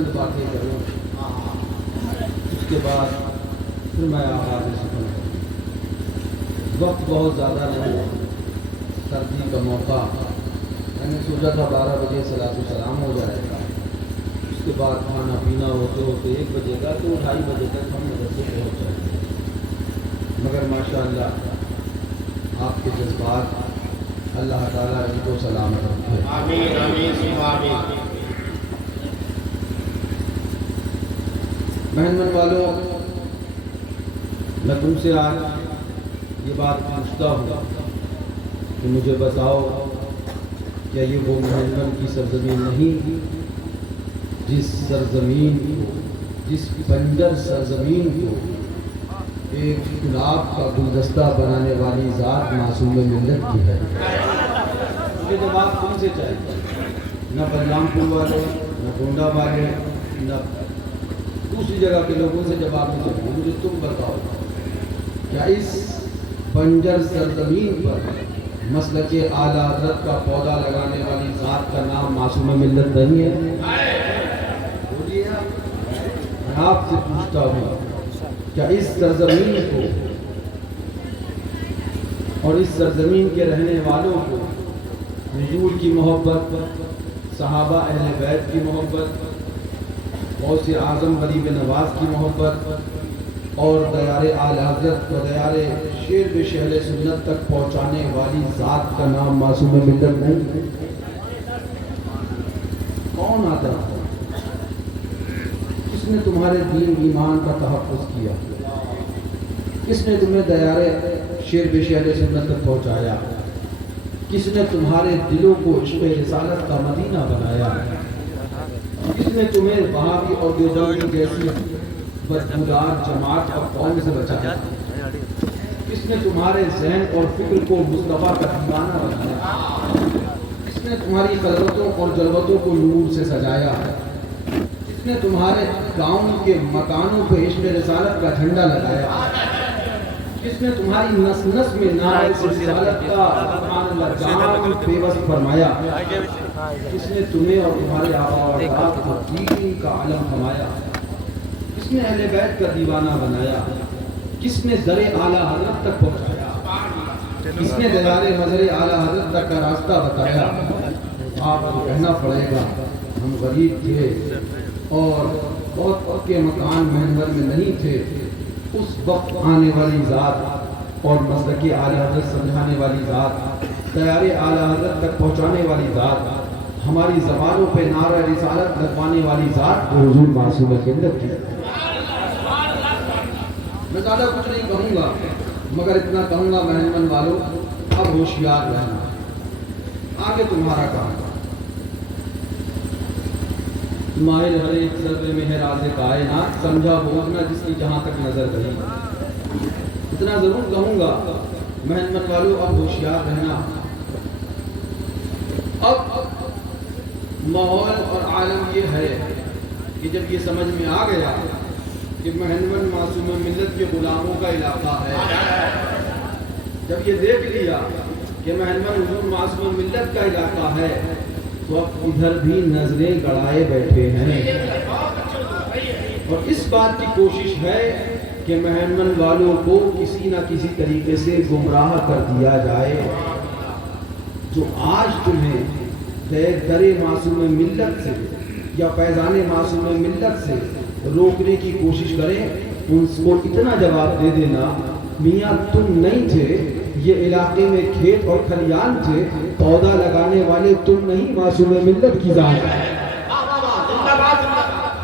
چند باتیں کروں، اس کے بعد پھر میں آغاز سکوں۔ وقت بہت زیادہ نہیں ہے، سردی کا موقع، میں نے سوچا تھا 12 بجے صلاۃ السلام ہو جائے گا، اس کے بعد کھانا پینا ہوتے ہوتے 1 بجے گا تو 2:30 بجے تک ہم مدرسے پہنچ جائیں گے۔ مگر ماشاءاللہ آپ کے جذبات اللہ تعالیٰ ان کو سلامت رکھے۔ آمین آمین آمین۔ محمد والوں، میں تم سے آج یہ بات پوچھتا ہوں کہ مجھے بتاؤ، کیا یہ وہ محمد کی سرزمین نہیں جس سرزمین کو، جس بنجر سرزمین کو ایک گلاب کا گلدستہ بنانے والی ذات معصوم ملت کی ہے؟ یہ جواب تم سے چاہیے، نہ بلرام پور والے، نہ گونڈا والے، نہ دوسری جگہ کے لوگوں سے جواب نہیں چاہیے، مجھے تم بتاؤ، کیا اس بنجر سرزمین پر مسلک اعلیٰ حضرت کا پودا لگانے والی ذات کا نام معصوم ملت نہیں ہے؟ بولیے، میں آپ سے پوچھتا ہوں، کیا اس سرزمین کو اور اس سرزمین کے رہنے والوں کو حضور کی محبت، صحابہ اہل بیت کی محبت، غوث اعظم غریب نواز کی محبت اور دیار اعلی حضرت و دیار شیر شہر سنت تک پہنچانے والی ذات کا نام معصوم ملت نہیں؟ کون آتا ہے؟ کس نے تمہارے دین ایمان کا تحفظ کیا؟ کس نے تمہیں دیار شیر شہر سنت تک پہنچایا؟ کس نے تمہارے دلوں کو عشق رسالت کا مدینہ بنایا؟ کس نے تمہیں وہابی اور دیوبندی جیسی بدبودار جماعت اور قوم سے بچایا؟ کس نے تمہارے ذہن اور فکر کو مصطفیٰ کا دیوانہ بنایا؟ کس نے تمہاری خلوتوں اور جلوتوں کو نور سے سجایا؟ کس نے تمہارے گاؤں کے مکانوں پہ عشق رسالت کا جھنڈا لگایا؟ کس نے تمہاری نس نس میں نعرہ رسالت کا سبحان اللہ جان بے بس فرمایا؟ کس نے تمہیں اور تمہارے آبا و اجداد کو دین کا علم فرمایا؟ کس نے اہل بیت کا دیوانہ بنایا؟ کس نے در اعلیٰ حضرت تک پہنچایا؟ کس نے دیدار مظہر اعلیٰ حضرت تک کا راستہ بتایا؟ آپ کو کہنا پڑے گا، ہم غریب تھے اور بہت پکے مکان محنت میں نہیں تھے، اس وقت آنے والی ذات اور مسلک اعلی حضرت سمجھانے والی ذات، دیار اعلی حضرت تک پہنچانے والی ذات، ہماری زبانوں پہ نعرہ رسالت لگوانے والی ذات وہ حضور معصوم ملت کی۔ میں زیادہ کچھ نہیں کہوں گا، مگر اتنا کہوں گا محمد والوں، اب ہوشیار رہنا، آگے تمہارا کام۔ ماہر ہر ایک ذرے میں ہے راز کائنات، سمجھا بوجھنا جس کی جہاں تک نظر گئی۔ اتنا ضرور کہوں گا محمد والوں، اب ہوشیار رہنا۔ اب ماحول اور عالم یہ ہے کہ جب یہ سمجھ میں آ گیا کہ محمد معصوم ملت کے غلاموں کا علاقہ ہے، جب یہ دیکھ لیا کہ محمد حضور معصوم ملت کا علاقہ ہے، تو اب ادھر بھی نظریں گڑائے بیٹھے ہیں اور اس بات کی کوشش ہے کہ محمد والوں کو کسی نہ کسی طریقے سے گمراہ کر دیا جائے۔ جو آج تمہیں در معصوم ملت سے یا فیضان معصوم ملت سے روکنے کی کوشش کریں، ان کو اتنا جواب دے دینا، میاں تم نہیں تھے، یہ علاقے میں کھیت اور کھلیان تھے، پودا لگانے والے تم نہیں، معصوم ملت کی ذات ہے۔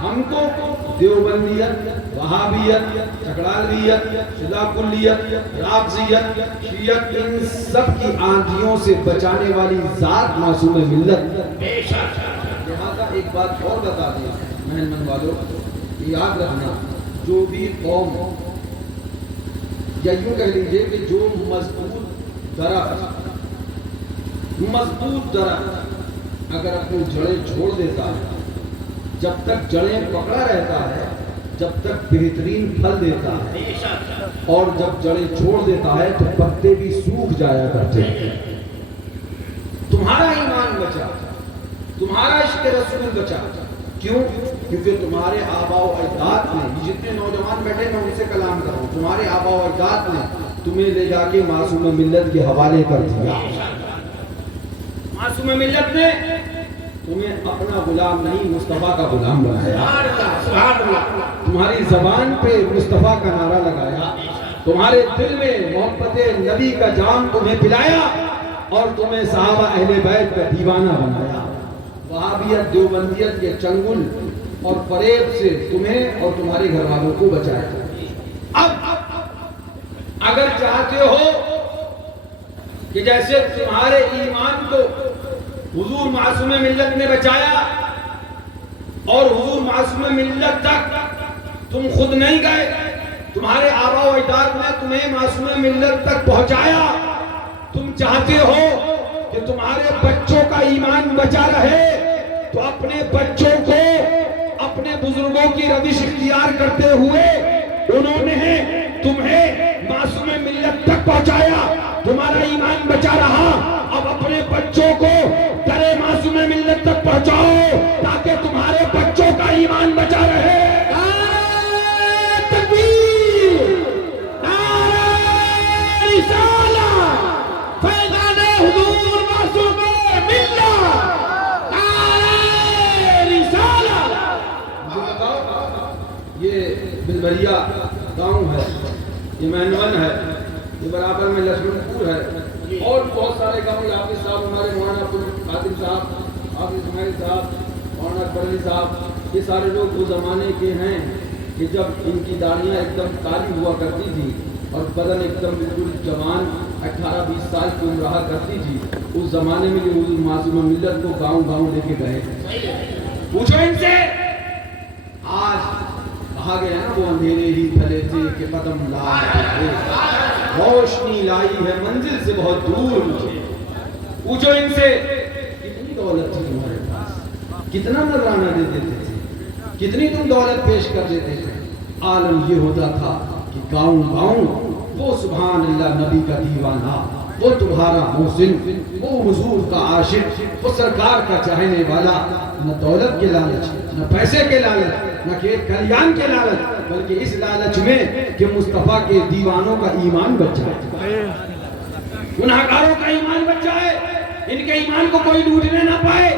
ہم کو دیوبندیت، وہابیت، چکڑالویت، شدہ کلیت، رافضیت، شیعت، ان سب کی آندھیوں سے بچانے والی ذات معصوم ملت۔ لہذا ایک بات اور بتا دیا محمد والوں، یاد رکھنا، جو بھی قوم یا یوں کہہ لیجئے کہ جو مضبوط درخت اگر اپنی جڑیں چھوڑ دیتا ہے، جب تک جڑیں پکڑا رہتا ہے، جب تک بہترین پھل دیتا ہے، اور جب جڑیں چھوڑ دیتا ہے تو پتے بھی سوکھ جایا کرتے ہیں۔ تمہارا ایمان بچا، تمہارا عشق رسول بچا، کیوں؟ کیونکہ تمہارے آبا و اجداد نے، جتنے نوجوان بیٹھے میں ان سے کلام کر رہا ہوں، تمہارے آبا و اجداد نے تمہیں لے جا کے معصوم ملت کے حوالے کر دیا. معصوم ملت نے تمہیں اپنا غلام نہیں مصطفیٰ کا غلام بنایا. تمہاری زبان پہ مصطفیٰ کا نعرہ لگایا، تمہارے دل میں محبت نبی کا جام تمہیں پلایا اور تمہیں صحابہ اہل بیت کا دیوانہ بنایا. وہابیت دیوبندیت کے چنگل اور فریب سے تمہیں اور تمہارے گھر والوں کو بچایا. اب اگر چاہتے ہو کہ جیسے تمہارے ایمان کو حضور معصوم ملت نے بچایا اور حضور معصوم ملت تک تم خود نہیں گئے، تمہارے آبا و اجداد نے تمہیں معصوم ملت تک پہنچایا، تم چاہتے ہو کہ تمہارے بچوں کا ایمان بچا رہے تو اپنے بچوں کو اپنے بزرگوں کی روش اختیار کرتے ہوئے انہوں نے تمہیں معصوم ملت تک پہنچایا، تمہارا ایمان بچا رہا. اب اپنے بچوں کو درے معصوم ملت تک پہنچاؤ تاکہ تمہارے بچوں کا ایمان بچا رہے. نعرہ تکبیر، نعرہ رسالت، فیضان حضور معصوم ملت، نعرہ رسالت. یہ بلبریا گاؤں ہے، یہ مینون ہے، یہ برابر میں لکشمن پور ہے اور بہت سارے گاؤں. حافظ صاحب ہمارے مولانا خاتم صاحب، حافظ اسماعیل صاحب، مولانا اکبر علی صاحب، یہ سارے لوگ وہ زمانے کے ہیں کہ جب ان کی داڑیاں ایک دم کالی ہوا کرتی تھی اور بدن ایک دم بالکل جوان 18-20 سال کی عمر رہا کرتی تھی. اس زمانے میں یہ حضور معصوم ملت کو گاؤں گاؤں لے کے گئے. پوچھو ان سے، آج کہا گیا نا وہ اندھیرے ہی تھلے تھے کہ قدم لائے تھے، روشنی لائی ہے منزل سے بہت دور. پوچھو ان سے کتنی دولت تھی تمہارے پاس، کتنا نذرانہ دے دیتے تھے، کتنی تم دولت پیش کر دیتے تھے. عالم یہ ہوتا تھا کہ گاؤں گاؤں وہ سبحان اللہ نبی کا دیوانہ، وہ تمہارا محسن، وہ حضور کا عاشق، وہ سرکار کا چاہنے والا، نہ دولت کے لالچ، نہ پیسے کے لالچ، نہ کھیت کھلیان کے لالچ، بلکہ اس لالچ میں کہ مصطفیٰ کے دیوانوں کا ایمان بچ جائے، گناہگاروں کا ایمان بچ جائے، ان کے ایمان کو کوئی لوٹنے نہ پائے.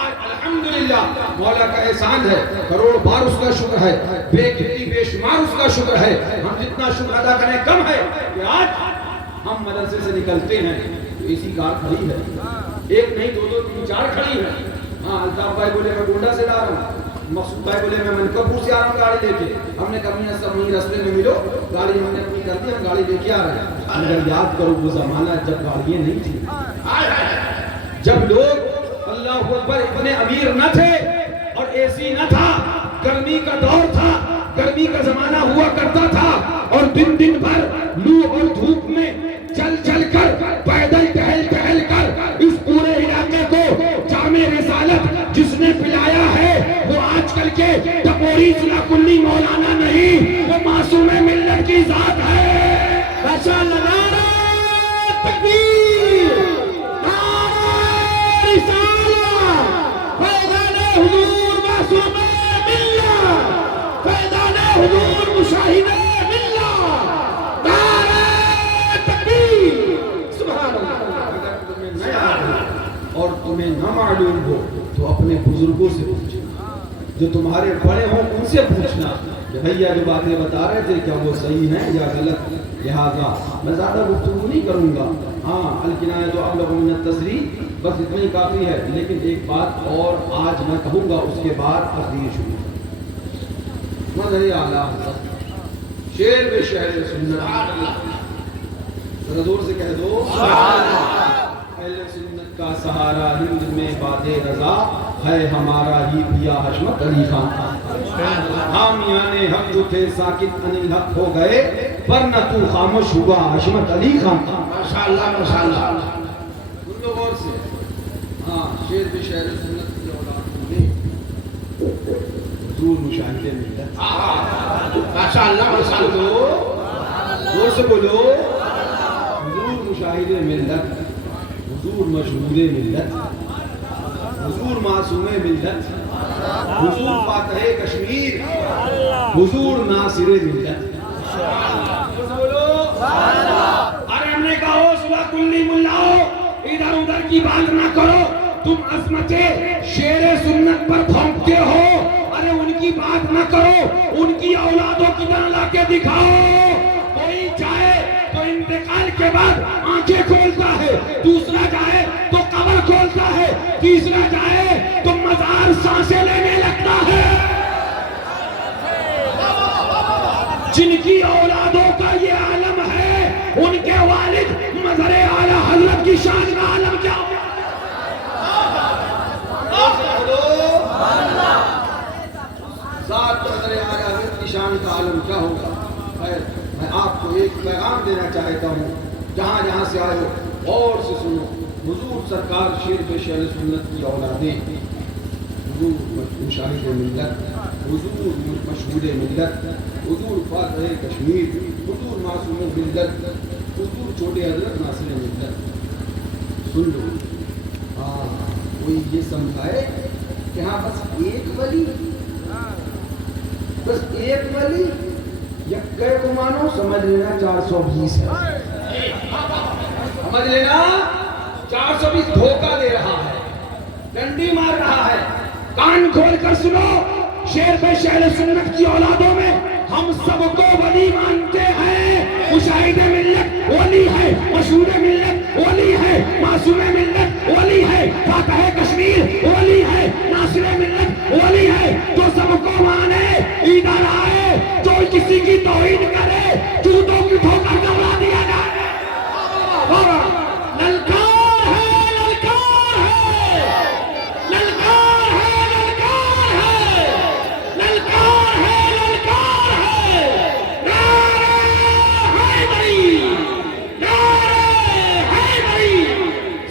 آج الحمدللہ مولا کا احسان ہے، کروڑ بار اس کا شکر ہے، بے گنتی بے شمار اس کا شکر ہے. ہم جتنا شکر ادا کریں کم ہے کہ آج ہم مدرسے سے نکلتے ہیں تو اسی کار کھڑی ہے، ایک نہیں دو دو تین چار کھڑی ہے. ہاں الطاف بھائی بولے میں گونڈا سے لا رہا ہوں، مقصود بھائی بولے میں منکپور سے آ رہا ہوں گاڑی لے کے. ہم نے کبھی سب وہیں رستے میں ملو، گاڑی ہم نے اپنی کر دی، ہم گاڑی لے کے آ رہے ہیں. مگر یاد کرو وہ زمانہ جب گاڑیاں نہیں تھی، جب لوگ اللہ اکبر اتنے امیر نہ تھے اور اے سی نہ تھا، گرمی کا دور تھا، گرمی کا زمانہ ہوا کرتا تھا اور دن دن بھر لو اور دھوپ میں چل چل کر پیدل ٹہل ٹہل کر اس پورے علاقے کو جامع رسالت جس نے پلایا ہے وہ آج کل کے ٹپوری ضلع کلی مولانا نہیں، وہ معصوم ملت کی ذات ہے. ماشاءاللہ، نعرہ تکبیر، نعرہ رسالت، فیضان حضور معصوم ملت، فیضان حضور مشاہد ملت، نعرہ تکبیر. سبحان اللہ. اور تمہیں نہ معلوم ہو تو اپنے بزرگوں سے پوچھنا، جو تمہارے بڑے ہوں ان سے پوچھنا کہ بھیا جو باتیں بتا رہے تھے کیا وہ صحیح ہیں یا غلط. لہذا میں زیادہ گفتگو نہیں کروں گا. ہاں الکنایۃ ابلغ من التصریح، بس اتنا ہی کافی ہے. لیکن ایک بات اور آج میں کہوں گا، اس کے بعد تقریر شروع. مدنی اعلیٰ شیر بے شہر سنت، ذرا زور سے کہہ دو اہل سنت کا سہارا ہند میں باد رضا ہے ہمارا ہی پیا حشمت علی خان. حامیان حق جو تھے ساکت انل حق ہو گئے، ورنہ تو خاموش ہوا حشمت علی خان. ماشاءاللہ ماشاءاللہ. سن لو غور سے. ہاں شیر بے شہر سنت کی اولاد نے حضور مشاہدے ملت. ماشاءاللہ ماشاءاللہ. زور سے بولو. حضور مشاہدے ملت، حضور مشہور ملت، حضور معصوم ملت. حضور فاتح کشمیر، حضور ناصر ملت۔ بولو ارے ہم نے کہا ہو صبح کلی ملاؤ، ادھر ادھر کی بات نہ کرو، تم عظمت شیر سنت پر بھونکتے ہو، ارے ان کی بات نہ کرو، ان کی اولادوں کی طرح لا کے دکھاؤ۔ کوئی جائے تو انتقال کے بعد آنکھیں کھولتا ہے، دوسرا جائے تو قبر کھولتا ہے، تیسرا جائے تو مزار سانسیں لینے لگتا ہے۔ جن کی اولادوں کا یہ عالم ہے، ان کے والد مظہر اعلی حضرت کی شان کا عالم کیا ہو؟ ذات مظہر اعلی حضرت کی شان کا عالم کیا ہوگا؟ میں آپ کو ایک پیغام دینا چاہتا ہوں، جہاں جہاں سے آئے ہو اور سے سنو۔ حضور سرکار شیر پیش اہل سنت کی اولادیں، حضور مشاہد ملت، حضور مشہور ملت، حضور فاتح کشمیر، حضور معصوم ملت، حضور چھوٹے حضرت ناصر ملت۔ سن لو، کوئی یہ سمجھائے کہ ہاں بس ایک ولی، بس ایک ولی، یکے کو مانو، سمجھ لینا 420 ہے، سمجھ لینا 420 دھوکہ دے رہا ہے، ڈنڈی مار رہا ہے۔ کان کھول کر سنو، شیر پیش اہل سنت کی اولادوں میں ہم سب کو ولی مانتے ہیں۔ مشاہد ملت ولی ہے، مشہور ملت ولی ہے، معصوم ملت ولی ہے، فاتح کشمیر ولی ہے، ناصر ملت ولی ہے۔ جو سب کو مانے ادھر آئے، جو کسی کی توہین کرے جوتوں کی ٹھوکر سے اڑا دیا جائے۔ للکار ہے، للکار ہے، للکار ہے، للکار ہے، للکار ہے، للکار ہے۔ نعرہ حیدری، نعرہ حیدری،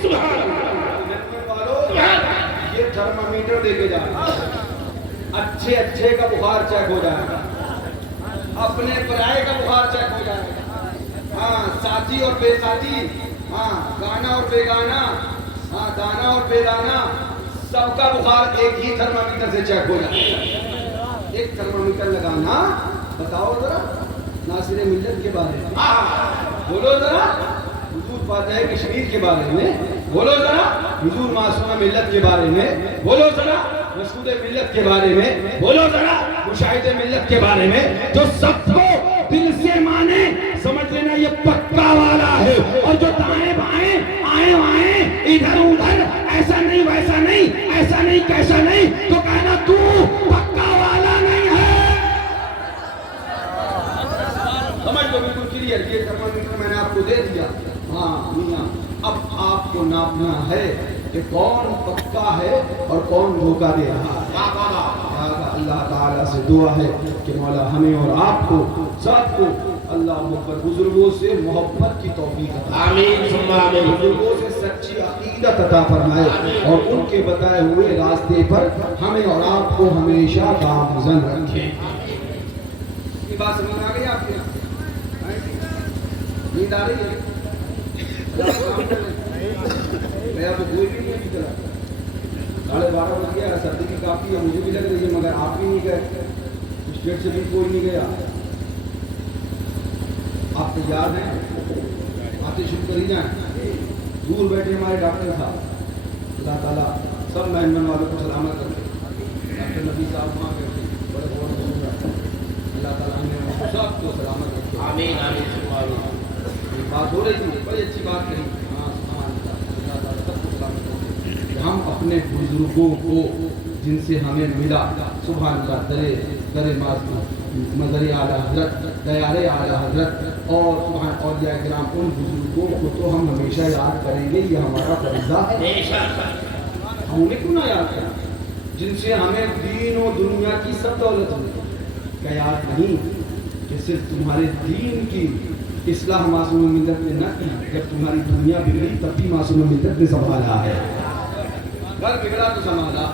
سبحان اللہ۔ یہ تھرمامیٹر دے کے جا، اچھے اچھے کا بخار چیک ہو جائے گا، اپنے پرائے کا بخار چیک ہو جائے گا، ہاں ساتھی اور بے ساتھی، ہاں گانا اور بے گانا، ہاں دانا اور بے دانا، سب کا بخار ایک ہی تھرمامیٹر سے چیک ہو جائے گا۔ ایک تھرمامیٹر لگانا، بتاؤ ذرا ناصر ملت کے بارے میں، بولو ذرا حضور فاتح کشمیر کے بارے میں، بولو ذرا حضور معصوم ملت کے بارے میں، بولو ذرا مشہور ملت کے بارے میں، بولو ذرا مشاہد ملت کے بارے میں۔ جو سب کو دل سے مانے، سمجھ لینا یہ پکا والا ہے، اور جو دائیں بائیں آئیں وائیں ادھر ادھر ایسا نہیں ویسا نہیں ایسا نہیں کیسا نہیں، تو کہنا تو پکا والا نہیں ہے۔ سمجھ لو بالکل کلیئر، یہ تھرمامیٹر میں نے آپ کو دے دیا۔ ہاں میاں، اب آپ کو ناپنا ہے کہ کون پکا ہے اور کون دھوکہ دے رہا ہے۔ اللہ تعالیٰ سے دعا ہے کہ مولا ہمیں اور آپ کو سب کو اللہ اکبر بزرگوں سے محبت کی توفیق عطا فرمائے، آمین ثم آمین۔ بزرگوں سے سچی عقیدت عطا فرمائے، اور ان کے بتائے ہوئے راستے پر ہمیں اور آپ کو ہمیشہ گامزن رکھے۔ یہ بات سمجھ میں آ گئی آپ کے؟ نیند آ رہی ہے؟ میرا تو کوئی بھی نہیں چلا، 12:30 بج گیا، سردی کی کافی ہے، مجھے بھی لگ رہی ہے، مگر آپ بھی نہیں گئے، اسٹیٹ سے بھی کوئی نہیں گیا۔ آپ تیار ہیں؟ آتے شروع کر ہی جائیں۔ دور بیٹھے ہمارے ڈاکٹر صاحب، اللہ تعالیٰ سب مہمان والوں کو سلامت رکھے۔ ڈاکٹر نبی صاحب وہاں بیٹھے، بڑے بہت بزرگ ہیں، اللہ تعالیٰ ہم نے سب کو سلامت رکھے۔ آمین آمین ثم آمین۔ یہ بات ہو رہی تھی، بڑی اچھی بات کہی۔ ہاں سبحان اللہ، اللہ تعالیٰ سب کو سلامت رکھے۔ ہم اپنے بزرگوں کو جن سے ہمیں ملا، سبحان اللہ، در مظہر اعلی حضرت، دیار اعلی حضرت، اور سبحان اولیاء کرام، ان بزرگوں کو تو ہم ہمیشہ یاد کریں گے، یہ ہمارا فریضہ ہے۔ ہم انہیں کیوں نہ یاد کریں جن سے ہمیں دین و دنیا کی سب دولت ملی؟ کیا یاد نہیں کہ صرف تمہارے دین کی اصلاح معصوم ملت نے نہ کی، جب تمہاری دنیا بگڑی تب بھی معصوم ملت نے سنبھالا ہے۔ گھر بگڑا تو سنبھالا،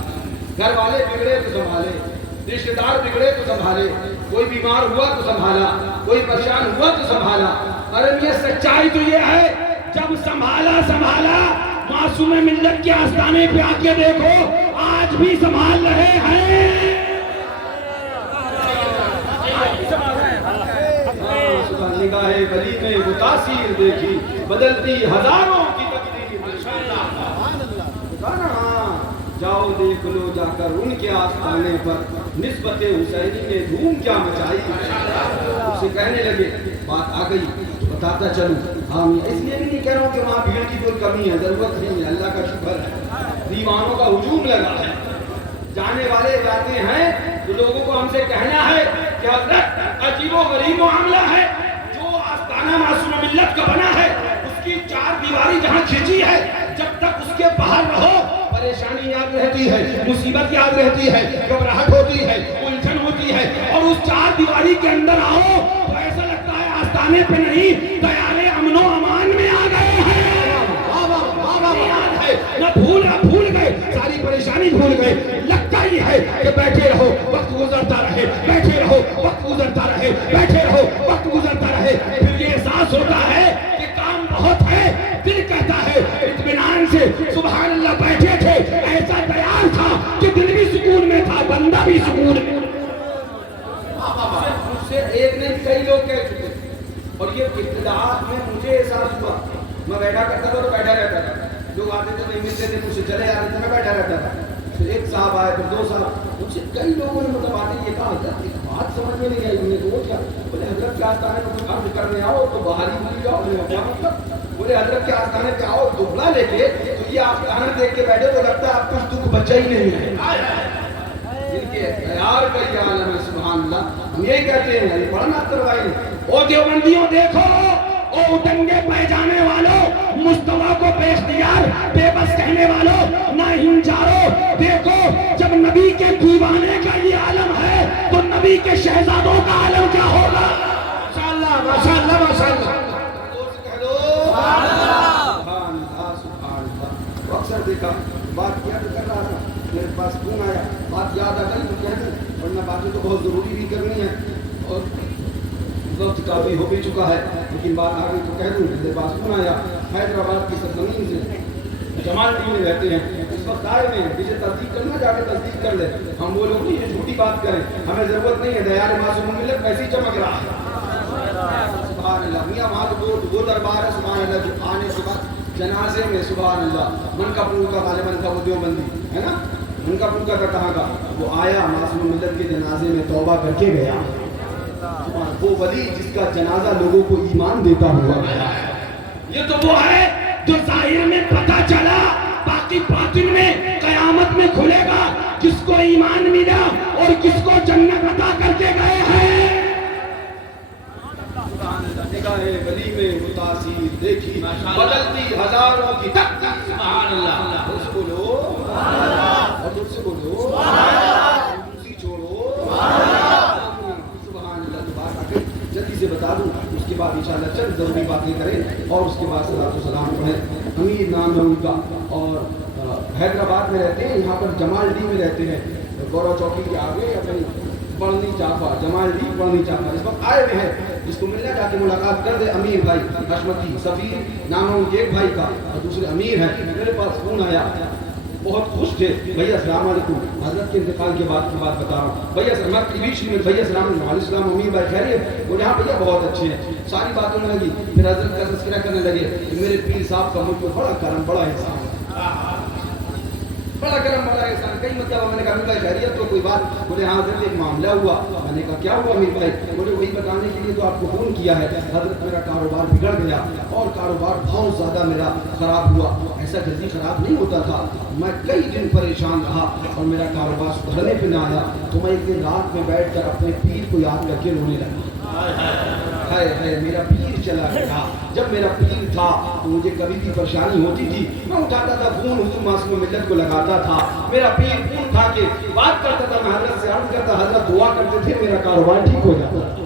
گھر والے بگڑے تو سنبھالے، رشتے دار بگڑے تو سنبھالے، کوئی بیمار ہوا تو سنبھالا، کوئی پریشان ہوا تو سنبھالا۔ ارے یہ سچائی تو یہ ہے، جب سنبھالا معصوم ملت کے آستانے پہ آ کے دیکھو، آج آج بھی سنبھال رہے ہیں. نگاہ ولی میں وہ تاثیر دیکھی بدلتی ہزاروں کی تقدیر. جاؤ دیکھ لو جا کر ان کے آستانے پر نسبت حسینی نے دھوم کیا مچائی. اسے کہنے لگے بات آ گئی تو بتاتا چلوں. آمین. اس لیے بھی نہیں کہہ رہا ہوں کہ وہاں بھیڑ کی کوئی کمی ہے, ضرورت نہیں ہے, اللہ کا شکر ہے. دیوانوں کا ہجوم لگا ہے, جانے والے جاتے ہیں تو لوگوں کو ہم سے کہنا ہے کہ حضرت عجیب و غریب معاملہ ہے. جو آستانہ معصوم ملت کا بنا ہے اس کی چار دیواری جہاں کھینچی ہے, جب تک اس کے باہر رہو پریشانی یاد رہتی ہے, مصیبت یاد رہتی ہے, گھبراہٹ ہوتی ہے, الجھن ہوتی ہے. اور اس چار دیواری کے اندر آؤ تو ایسا لگتا ہے آستانے پہ نہیں, دیارے امن و امان میں آ گئے ہیں. نہ بھول گئے, ساری پریشانی بھول گئے. لگتا ہی ہے کہ بیٹھے رہو وقت گزرتا رہے, بیٹھے رہو وقت گزرتا رہے, بیٹھے رہو وقت گزرتا رہے. پھر یہ احساس ہوتا ہے کہ کام بہت ہے, دل کہتا ہے اطمینان سے سبحان اللہ بیٹھے تھے, ایسا تیار تھا کہ دل بھی سکون میں تھا, بندہ بھی سکون میں. مجھ سے ایک نے کئی لوگ کہہ چکے, اور یہ ابتداءات میں مجھے احساس ہوا. میں بیٹھا کرتا تھا اور بیٹھا رہتا تھا, لوگ آتے تھے نہیں ملتے تھے, مجھ سے چلے آتے تھے, میں بیٹھا رہتا تھا. پھر ایک صاحب آئے, پھر دو صاحب, مجھ سے کئی لوگوں نے مطلب آتے یہ کہا حضرت ایک بات سمجھ میں نہیں آئی. انہیں کہ وہ کیا, بولے حضرت کے آستانے میں کچھ عرض کرنے آؤ تو باہر ہی بھول جاؤ. کیا مطلب؟ بولے حضرت کے آستانے پہ آؤ دبلا لے کے تو یہ آستانہ دیکھ کے بیٹھے تو لگتا ہے آپ کچھ دکھ بچا ہی نہیں ہے. ان کے اختیار کا یہ عالم ہے سبحان اللہ. ہم یہی کہتے ہیں, یہ پڑھنا کروائی نہیں. او دیوبندیوں دیکھو, او اتنگے پہچانے والوں, مصطفیٰ کو بے اختیار بے بس کہنے والوں, نہ ہنجارو, دیکھو جب نبی کے دیوانے کا یہ عالم ہے تو نبی کے شہزادوں کا عالم کیا ہوگا. ماشاءاللہ ماشاءاللہ ماشاءاللہ. کہہ دو سبحان اللہ سبحان اللہ. اکثر دیکھا بات کیا تو کر رہا تھا, میرے پاس فون آیا, بات یاد آ گئی تو کہہ دوں, ورنہ باتیں تو بہت ضروری بھی کرنی ہے اور وقت کافی ہو بھی چکا ہے, لیکن بات آ گئی تو کہہ دوں. میرے پاس فون آیا حیدرآباد کی سرزمین سے, جمال ٹی میں رہتے ہیں, اس وقت آئے ہوئے ہیں, مجھے تصدیق کرنا, جا کے تصدیق کر لے. ہم وہ لوگ نہیں جو جھوٹی بات کریں, ہمیں ضرورت نہیں ہے, دیار معصوم ملت ویسے ہی چمک رہا ہے. سبحان اللہ. میاں وہاں تو وہ دربار ہے سبحان اللہ جو آنے کے بعد جنازے میں سبحان اللہ من کا پور کا غالباً تھا, وہ دیوبندی ہے نا, من کا پور کا کہاں کا, وہ آیا معصوم ملت کے جنازے میں توبہ کر کے گیا. وہ ولی جس کا جنازہ لوگوں کو ایمان دیتا ہوا گیا. یہ تو وہ ہے جو ظاہر میں پتہ چلا, باقی باطن میں قیامت میں کھلے گا کس کو ایمان ملا اور کس کو جنت عطا کر کے گئے ہیں. نگاہ ولی میں وہ تاثیر دیکھی بدلتی ہزاروں کی تقدیر. سبحان اللہ. اس کو بولو اور اس سے بولو اسی چھوڑو سبحان اللہ. تو بات آ گئی, جلدی سے بتا دوں, اس کے بعد انشاءاللہ چند ضروری باتیں کریں اور اس کے بعد صلاۃ و سلام پڑھیں. امیر نام ہے ان کا اور حیدرآباد میں رہتے ہیں, یہاں پر جمال ڈی میں رہتے ہیں, گورو چوکی کے آگے اپنی بڑھنی چاپا, جمال ڈی بڑھنی چاپا. اس وقت آئے ہوئے ہیں, جس کو ملنا جا کے ملاقات کر دے. امیر بھائی حشمتی سفیر نام ہے ان کے ایک بھائی کا اور دوسرے امیر ہیں. میرے پاس فون آیا, بہت خوش تھے. بھیا السلام علیکم, حضرت کے انتقال کے بعد کی بات بتا رہا ہوں. بھیا بھیا السلام علیکم, امیر بھائی خیریت؟ وہ یہاں بھیا بہت اچھے ہیں. ساری باتوں میں لگی, پھر حضرت کا تذکرہ کرنے لگے کہ میرے پیر صاحب کا مجھ کو بڑا کرم, بڑا احسان, بڑا کرم, بڑا احسان. کئی مطلب میں نے کہا بھائی خیریت تو کوئی بات؟ بولے ہاں حضرت ایک معاملہ ہوا. میں نے کہا کیا ہوا امیر بھائی؟ بولے وہی بتانے کے لیے تو آپ کو فون کیا ہے. حضرت میرا کاروبار بگڑ گیا اور کاروبار بہت زیادہ میرا خراب ہوا. ایسا جلدی خراب نہیں ہوتا تھا, میں کئی دن پریشان رہا اور میرا کاروبار سدھرنے پہ نہ آیا. تو میں ایک دن رات میں بیٹھ کر اپنے پیر کو یاد کر کے رونے لگا. ہے میرا پیر چلا گیا. جب میرا پیر تھا تو مجھے کبھی بھی پریشانی ہوتی تھی, میں اٹھاتا تھا فون, حضور معصوم ملت کو لگاتا تھا. میرا پیر فون اٹھا کے بات کرتا تھا, میں حضرت سے عرض کرتا, حضرت دعا کرتے تھے, میرا کاروبار ٹھیک ہو جاتا.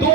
2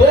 2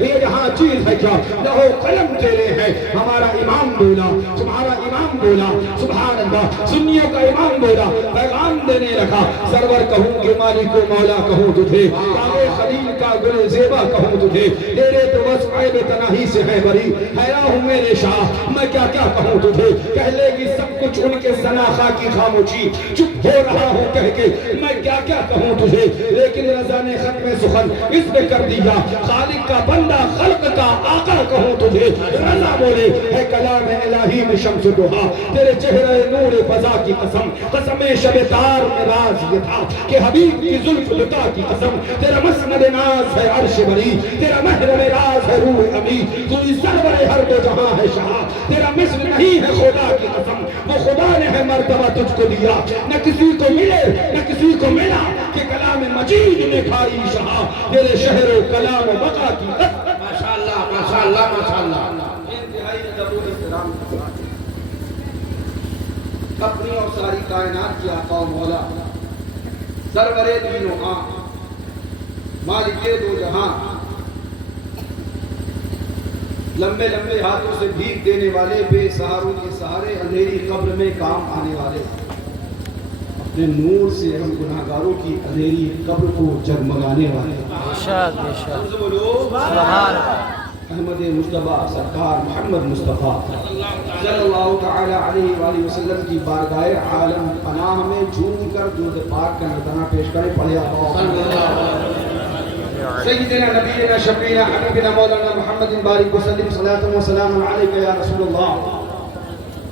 یہ جہاں چیز ہے کیا لہو قلم تیرے ہیں. ہمارا امام بولا، تمہارا امام بولا، سبحان اللہ، سنیوں کا امام بولا، پیغام دینے لگا. سرور کہوں کہ مالک و مولا کہوں تجھے، کعبے خلیل کا گل زیبا کہوں تجھے. تیرے تو بس عیب تنہی سے ہے بری، حیران ہوں میرے شاہ میں کیا کیا کہوں تجھے. کہہ لے گی سب کچھ ان کے سناخا کی خاموشی، چپ ہو رہا ہوں کہہ کے میں کیا کیا کہوں تجھے. لیکن رضا نے ختم سخن اس پہ کر دیا، خالق کا بندہ خلق کا آقا کہوں تجھے. رضا بولے ہے کلام الہی میں شمس دہا، تیرے چہرے نور فضا کی قسم، قسم شب تار میں راز یہ تھا کہ حبیب کی زلف لتا کی قسم. تیرا مسند ناز ہے عرش بری، تیرا محرم راز ہے روح امی. توی سرور ہر دو جہاں ہے شاہ، تیرا مثل نہیں ہے خدا کی قسم. وہ خدا نے ہے مرتبہ تجھ کو دیا، نہ کسی کو ملے نہ کسی کو ملا کہ کلام مجید نے کھائی شاہ. تیرے شہر و کلام و بقا کی قسم. ماشاءاللہ ماشاءاللہ ماشاءاللہ. انتہائی ادب و احترام کے ساتھ اپنی اور ساری کائنات کی آقا و مولا، سرور دین و عام، مالک دو جہاں، لمبے لمبے ہاتھوں سے بھیک دینے والے، بے سہاروں کے سہارے، اندھیری قبر میں کام آنے والے، اپنے نور سے ہم گناہگاروں کی اندھیری قبر کو جگمگانے والے. سبحان احمد مصطفیٰ سرکار محمد مصطفیٰ صلی اللہ تعالی علیہ وآلہ وسلم کی بارگاہ عالم پناہ میں جھوم کر درود پاک کا نذرانہ پیش کریں. پڑھے سیدنا نبینا شفیعنا حبیبنا مولانا محمد بارک وسلم صلاۃ و سلام علیک یا رسول اللہ،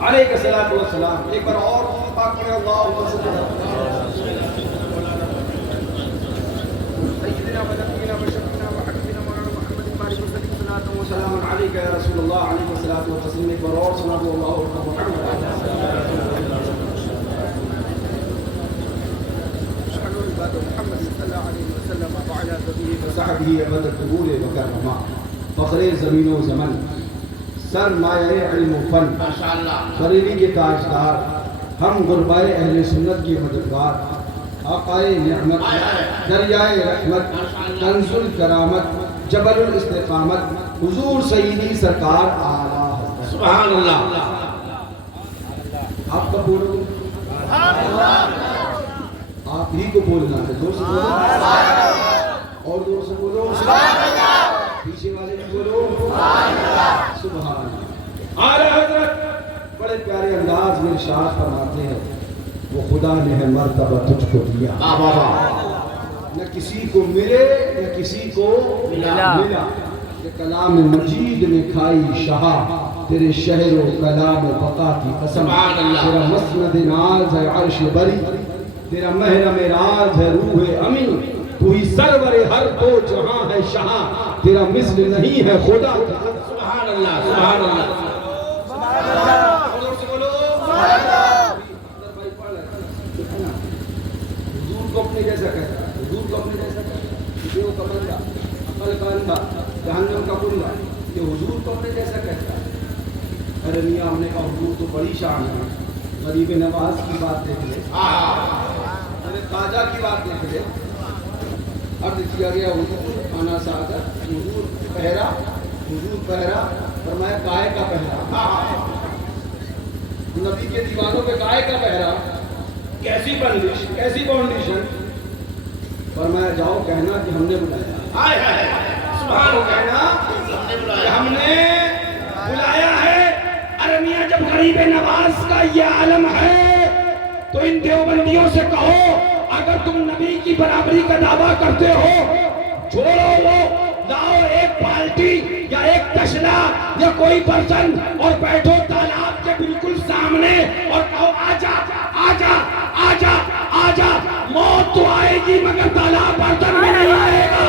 علیک الصلاۃ والسلام. ایک بار اور درود پاک پڑھیں. اللہم صل سیدنا و نبینا و شفیعنا و حبیبنا مولانا محمد بارک وسلم صلاۃ و سلام علیک یا رسول اللہ، علیک الصلاۃ والسلام. ایک بار اور سنا دو اللہ محمد صلی اللہ علیہ وسلم وعلی آلہ وصحبہ ابد القبول وکرما. فخر زمین و زمن، سرمایہ علم و فن، بریلی کے تاجدار، ہم غربائے اہل سنت کے مددگار، آقائے نعمت، دریائے رحمت، کنز الکرامت، جبل الاستقامت، حضور سیدی سرکار اعلیٰ حضرت. سبحان اللہ. آپ کا بولو، آپ ہی کو بولنا ہے. زور سے بولو اور زور سے بولو. پیچھے والے بھی بولو سبحان اللہ. اعلیٰ حضرت بڑے پیارے انداز میں ارشاد فرماتے ہیں، وہ خدا نے ہے مرتبہ تجھ کو دیا، نہ کسی کو ملے نہ کسی کو ملا. کہ کلام مجید نے کھائی شاہ، تیرے شہر و کلام و بقا کی قسم. تیرا مسند ناز ہے عرش بری، تیرا محرم راز ہے روح امی. تو ہی سرور ہر دو جہاں ہے شاہ، تیرا مثل نہیں ہے خدا. سبحان اللہ سبحان اللہ. حضور کو اپنے جیسا کہتا ہے، حضور کو اپنے جیسا کہتا ہے. دیو کا بندہ، عقل کا اندھا، جہنم کا بندہ، یہ حضور کو اپنے جیسا کہتا ہے. ارے میاں ہم نے کہا حضور تو بڑی شان ہے، غریب نواز کی بات دیکھ لے، ارے خواجہ کی بات دیکھ لے. عرض کیا گیا حضور آنا سعادت، حضور پہرا، فرمایا گائے کا پہرا. نبی کے دیوانوں پہ گائے کا پہرا، کیسی بندش، کیسی باؤنڈیشن. فرمایا جاؤ کہنا کہ ہم نے بلایا. سبحان اللہ. کہنا کہ ہم نے بلایا ہے. ارے میاں جب غریب نواز کا یہ عالم ہے تو ان دیوبندیوں سے کہو اگر تم نبی کی برابری کا دعویٰ کرتے ہو، چھوڑو وہ، لاؤ ایک بالٹی یا ایک تشلا یا کوئی برتن اور بیٹھو تالاب کے بالکل سامنے اور کہو آجا آجا آجا آجا. موت تو آئے گی مگر تالاب برتن میں نہیں آئے گا.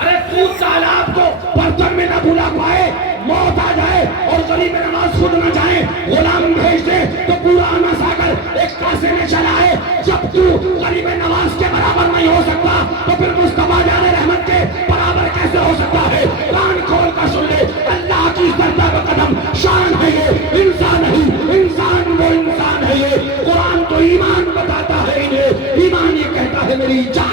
ارے تو تالاب کو برتن میں نہ بھلا پائے، موت آ جائے اور غریب نواز خود نہ جائے، غلام بھیج دے تو پورا آنا ساگر ایک کاسے میں چلائے. جب تو غریب نواز کے برابر نہیں ہو سکتا تو پھر مصطفیٰ جان رحمت کے برابر کیسے ہو سکتا ہے؟ کان کھول کر سن لے، اللہ کی سردہ بقدم شان ہے یہ، انسان نہیں، انسان وہ انسان ہے یہ. قرآن تو ایمان بتاتا ہے انہیں، ایمان یہ کہتا ہے میری جان.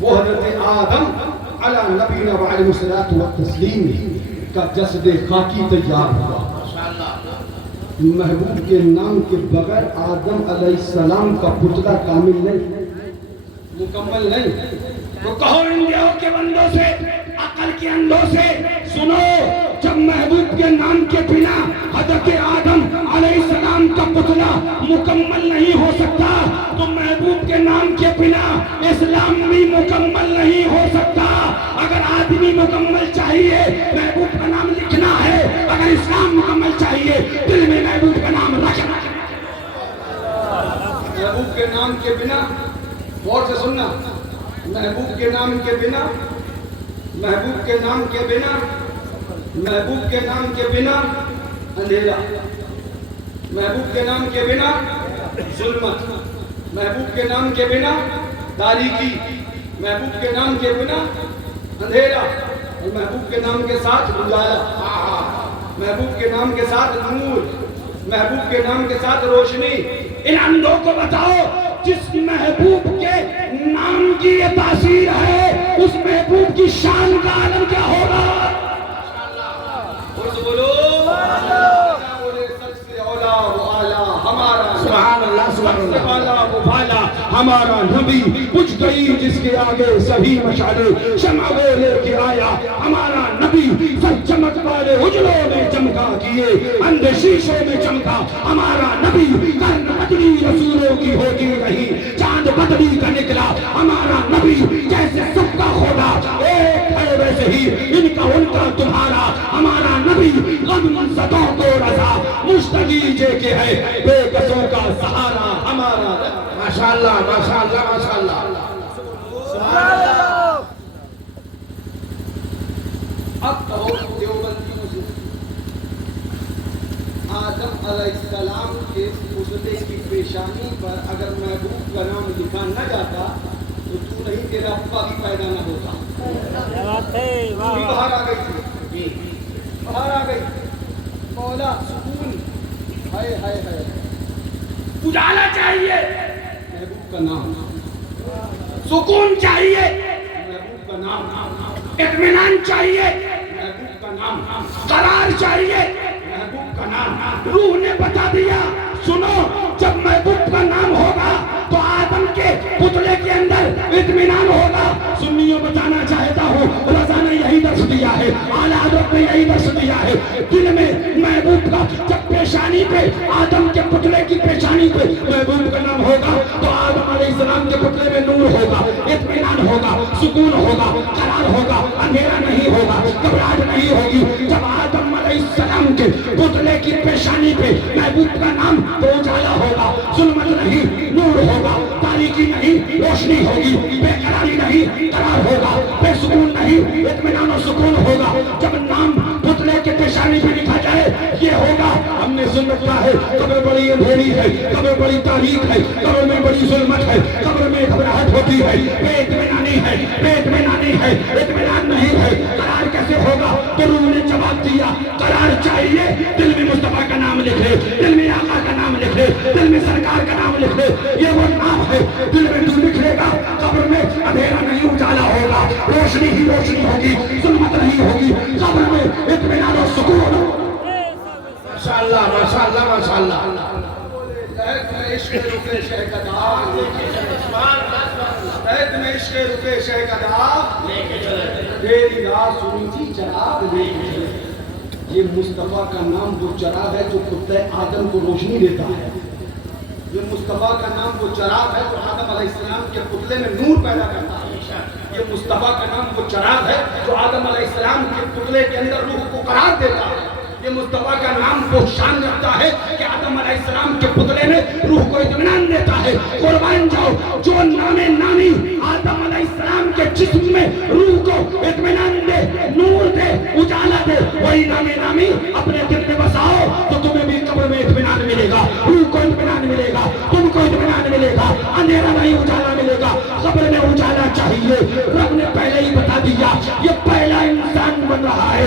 وہ حضرت آدم علی نبینا وعلیہ الصلوۃ والتسلیم کا جسد خاکی تیار ہوا. محبوب کے نام کے بغیر آدم علیہ السلام کا پتلا کامل نہیں, مکمل نہیں. تو کہو انڈیا کے بندوں سے, عقل کے اندھوں سے سنو, جب محبوب کے نام کے بنا حضرت آدم علیہ السلام کا پتلا مکمل نہیں ہو سکتا, تو محبوب کے نام کے بنا اسلام بھی مکمل نہیں ہو سکتا. اگر آدمی مکمل چاہیے محبوب کا نام لکھنا ہے, اگر اسلام مکمل چاہیے دل میں محبوب کا نام رکھنا ہے. محبوب کے نام کے بنا, غور سے سننا, محبوب کے نام کے بنا, محبوب کے نام کے بنا, محبوب کے نام کے بنا اندھیرا, محبوب کے نام کے بنا ظلمت, محبوب کے نام کے بنا تاریکی, محبوب کے نام کے بنا اندھیرا, اور محبوب کے نام کے ساتھ اجالا, محبوب کے نام کے ساتھ نور, محبوب کے نام کے ساتھ روشنی. ان اندھوں کو بتاؤ جس محبوب کے نام کی یہ تاثیر ہے اس محبوب کی شان کا عالم کیا ہوگا. سبحان اللہ, سبحان اللہ. ہمارا نبی بجھ گئی جس کے آگے سبھی مشعلیں, شمع وہ لے کے آیا ہمارا نبی, سب چمک والے اجلوں میں چمکا کیے, اندھے شیشوں میں چمکا ہمارا نبی. کرن بدری رسولوں کی ہوتی رہی, چاند بدری کا نکلا ہمارا نبی. جیسے سب کا خدا ایک ہے ویسے ہی ان کا ان کا تمہارا ہمارا نبی. غم زدوں کو رضا مشتقی جے کے ہے, بے کسوں کا سہارا ہمارا. ماشاءاللہ ماشاءاللہ ماشاءاللہ. اب کہو دیوبندیوں سے, آدم علیہ السلام کے پتلے کی پیشانی پر اگر محبوب کا نام لکھا نہ جاتا تو تو نہیں, تیرا ابا بھی پیدا نہ ہوتا. باہر آ گئی تھی, باہر آ گئی. مولا سکون, ہائے ہائے ہائے, اجالا چاہیے محبوب کا نام, سکون چاہیے محبوب کا نام, اطمینان چاہیے محبوب کا نام, قرار چاہیے محبوب کا نام. روح نے بتا دیا سنو, جب محبوب کا نام ہوگا تو آدم کے پتلے کے اندر اطمینان ہوگا. سنیوں بتانا چاہتا ہوں, رضا نے یہی درس دیا ہے, اعلیٰ حضرت نے یہی درس دیا ہے. دل میں محبوب کا, جب پیشانی پہ آدم کے پتلے کی پیشانی پہ محبوب کا نام ہوگا تو آدم علیہ السلام کے پتلے میں نور ہوگا, اطمینان ہوگا, سکون ہوگا, قرار ہوگا, اندھیرا نہیں ہوگا, گھبراہٹ نہیں ہوگی. جب آدم علیہ السلام کے پتلے کی پیشانی پہ محبوب کا نام تو اجالا ہوگا, ظلمت نہیں نور ہوگا, تاریکی نہیں روشنی ہوگی, بے قراری نہیں قرار ہوگا, بے سکون نہیں اطمینان و سکون ہوگا. جب نام پتلے کے پیشانی پہ لکھا جائے یہ ہوگا. ہم نے سن رکھا ہے قبر بڑی اندھیری ہے, قبر بڑی تاریک ہے, قبر میں بڑی ظلمت ہے, قبر میں گھبراہٹ ہوتی ہے, بے اطمینانی ہے, بے اطمینانی ہے, اطمینان نہیں ہے. قرار کیسے ہوگا؟ تو روح نے جواب دیا قرار چاہیے, دل میں مصطفیٰ کا نام لکھ لے, دل میں آقا کا نام لکھ لے, دل میں سرکار کا نام لکھ لے. یہ وہ نام ہے دل میں تو لکھ لے گا, قبر میں اندھیرا نہیں اجالا ہوگا, روشنی ہی روشنی ہوگی, ظلمت نہیں ہوگی, قبر میں اطمینان و سکون. ماشاءاللہ ماشاءاللہ ماشاءاللہ. عہد میں عشق رکے شہ کا داغ, عہد میں عشق رکے شہ کا داغ, تیری راہ سنی تھی چراغ لے کے چلے. یہ مصطفیٰ کا نام وہ چراغ ہے جو پتلے آدم کو روشنی دیتا ہے. یہ مصطفیٰ کا نام وہ چراغ ہے جو آدم علیہ السلام کے پتلے میں نور پیدا کرتا ہے. یہ مصطفیٰ کا نام وہ چراغ ہے جو آدم علیہ السلام کے پتلے کے اندر روح کو قرار دیتا ہے. یہ مصطفیٰ کا نام وہ شان رکھتا ہے کہ آدم علیہ السلام کے پتلے میں روح کو اطمینان دیتا ہے. قربان جاؤ, جو نام نامی آدم علیہ السلام کے جسم میں روح کو اطمینان دے, نور دے, اجالا دے, وہی نام نامی اپنے دل میں بساؤ تو تمہیں بھی قبر میں اطمینان ملے گا, روح کو اطمینان ملے گا, تم کو اطمینان ملے گا, اندھیرا نہیں اجالا ملے گا. قبر میں اجالا چاہیے, رب نے پہلے ہی بتا دیا یہ پہلا انسان بن رہا ہے.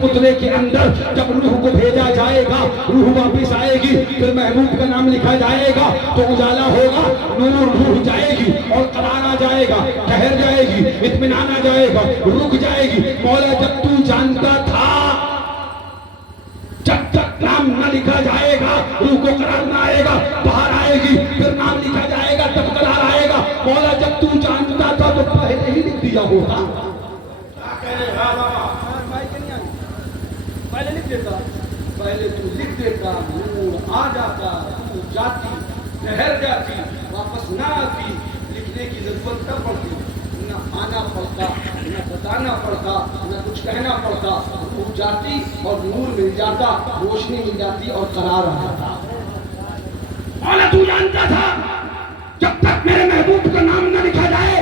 پتلے کے اندر جب روح کو بھیجا جائے گا روح واپس آئے گی پھر محبوب کا نام لکھا جائے گا تو اجالا ہوگا نور روح جائے گی اور قرار آ جائے گا ٹھہر جائے گی اطمینان آ جائے گا رک جائے گی مولا جب تو جانتا تھا جب تک نام نہ لکھا جائے گا روح کو قرار نہ آئے گا باہر آئے گی پھر نام لکھا جائے گا تب قرار آئے گا مولا جب تو جانتا تھا تو پہلے ہی لکھ دیا ہوتا پہلے لکھ دیتا پہلے تو لکھ دیتا نور آ جاتا تو جاتی ٹھہر جاتی واپس نہ آتی لکھنے کی ضرورت نہ پڑتی نہ آنا پڑتا نہ بتانا پڑتا نہ کچھ کہنا پڑتا وہ جاتی اور نور مل جاتا روشنی مل جاتی اور قرار آ جاتا مولا تو جانتا تھا جب تک میرے محبوب کا نام نہ لکھا جائے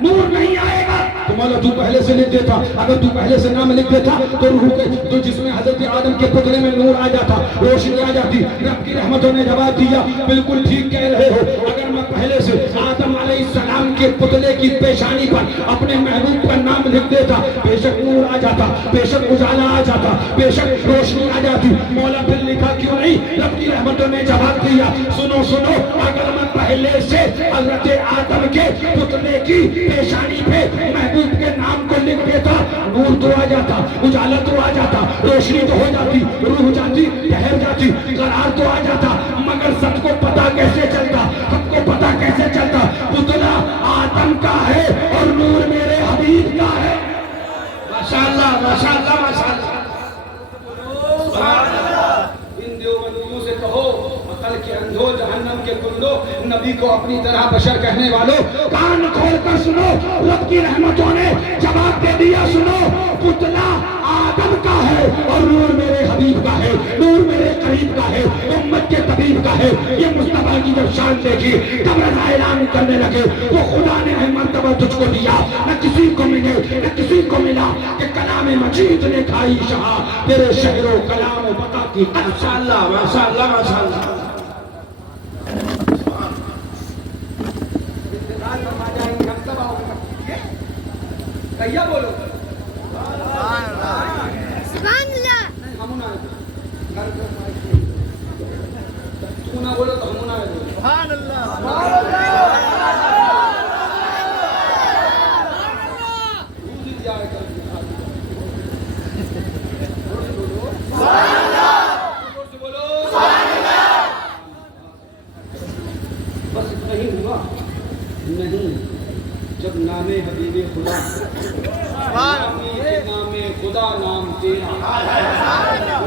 نور نہیں آئے گا تو مولا تو پہلے سے لکھ دیتا اگر تو پہلے سے نام لکھ دیتا تو روح کے تو جس میں حضرت آدم کے پتلے میں نور آ جاتا روشنی آ جاتی رب کی رحمتوں نے جواب دیا بالکل ٹھیک کہہ رہے ہو اگر میں پہلے سے آدم علیہ السلام کے پتلے کی پیشانی پر اپنے محبوب کا نام لکھ دیتا بے شک نور آ جاتا بے شک اجالا آ جاتا بے شک روشنی آ جاتی مولا پھر لکھا کیوں نہیں رب کی رحمتوں نے جواب دیا سنو سنو اگر میں پہلے سے حضرت آدم کے پتلے کی پیشانی پہ محبوب کے نام کو لکھ دیتا نور تو آ جاتا اجالا تو آ جاتا روشنی تو ہو جاتی روح جاتی ٹھہر جاتی قرار تو آ جاتا مگر سب کو پتا کیسے چلتا سب کو پتا کیسے چلتا پتلا آدم کا ہے اور نور میرے حبیب کا ہے ماشاءاللہ ماشاءاللہ ماشاءاللہ ان دیوبندیوں سے کہو عقل کے اندھو جہنم کے کندو نبی کو اپنی طرح بشر کہنے والوں کان کھول کر سنو رب کی رحمتوں نے جواب دے دیا سنو پتلا آدم کا ہے اور نور میرے حبیب کا ہے نور میرے قریب کا ہے امت کے طبیب کا ہے یہ مصطفیٰ کی جب شان دیکھی تب رضا اعلان کرنے لگے تو خدا نے ہے مرتبہ تجھ کو دیا نہ کسی کو ملے نہ کسی کو ملا کہ کلام مجید نے کھائی شہا تیرے شہر و کلام و بتا کی ماشاءاللہ ماشاءاللہ ماشاءاللہ کیا بولو سبحان اللہ ہم تو نہ بولو تو ہم نہ بولو سبحان اللہ بس اتنا ہی ہوا نہیں جب نام حبیب خدا نامی کے نام خدا نام تیرا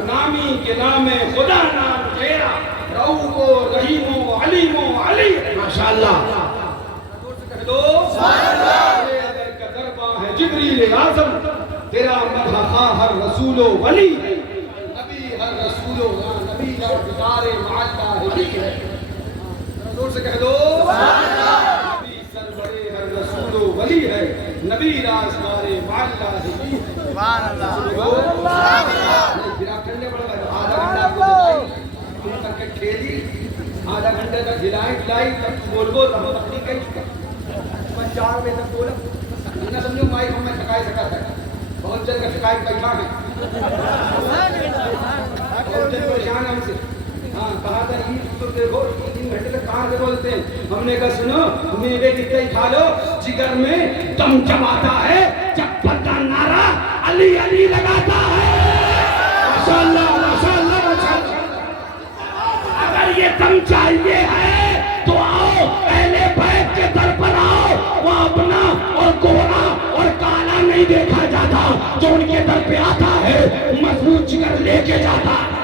نامی کے نام خدا نام تیرا رؤوف و رحیم و علیم و علی ماشاءاللہ کہہ دو اگر کا درباں ہے جبریل اعظم تیرا مدح خواہ ہر رسول و ولی نبی ہر رسول و نبی ہر بطار معلّہ ولی ہے زور سے کہہ دو نبی سربڑے ہر رسول و ولی ہے نبی رازدار معلّہ ولی ہے سبحان اللہ گرا کرنے پڑ گئے آدھا گھنٹہ آپ کو بتائی تم تک کے کھیلی آدھا گھنٹے تک ہلائی تب بول بول تب تکلیف کہیں چکا 4 بجے تک بولا نہ سمجھو مائک ہم میں تھکائی سکا تھا بہت جلد کا شکایت بیٹھا ہے بہت جلد پریشان ہم سے ہاں کہا تھا عید تو دیکھو 3 گھنٹے تک کہاں سے بولتے ہیں ہم نے کہا سنو میوے کتنے ہی کھا لو جگر میں دم جب آتا ہے جب بندہ نعرہ علی علی لگاتا ہے ماشاءاللہ ماشاءاللہ ماشاءاللہ اگر یہ دم چاہیے ہے تو آؤ اہل بیت کے در پر آؤ وہ اپنا اور گورا اور کالا نہیں دیکھا جاتا جو ان کے در پہ آتا ہے مضبوط جگر لے کے جاتا ہے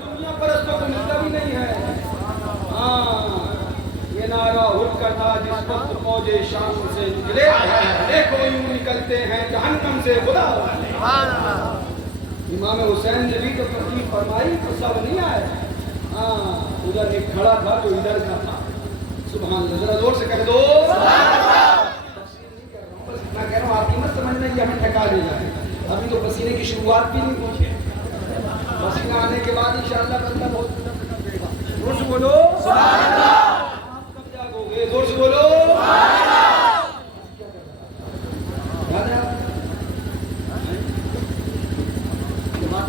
دنیا پرستوں کو ملتا بھی نہیں ہے ہاں یہ نعرہ اٹھ کر تھا جس وقت فوج شام سے نکلے دیکھو یوں نکلتے ہیں جہنم سے خدا امام حسین نے بھی تو تکلیف فرمائی تو سب نہیں آئے ہاں ادھر ایک کھڑا تھا جو ادھر کا تھا سبحان اللہ ذرا زور سے کہہ دو تفسیر نہیں کر رہا ہوں بس اتنا کہہ رہا ہوں آپ کی مت سمجھنا یہ ہمیں ٹھکا دے جائے ابھی تو پسینے کی شروعات بھی نہیں ہوئی ہے پسینہ آنے کے بعد انشاءاللہ بندہ بہت کچھ کر دے گا زور سے بولو سبحان اللہ کب جاگو گے زور سے بولو سبحان اللہ یاد ہے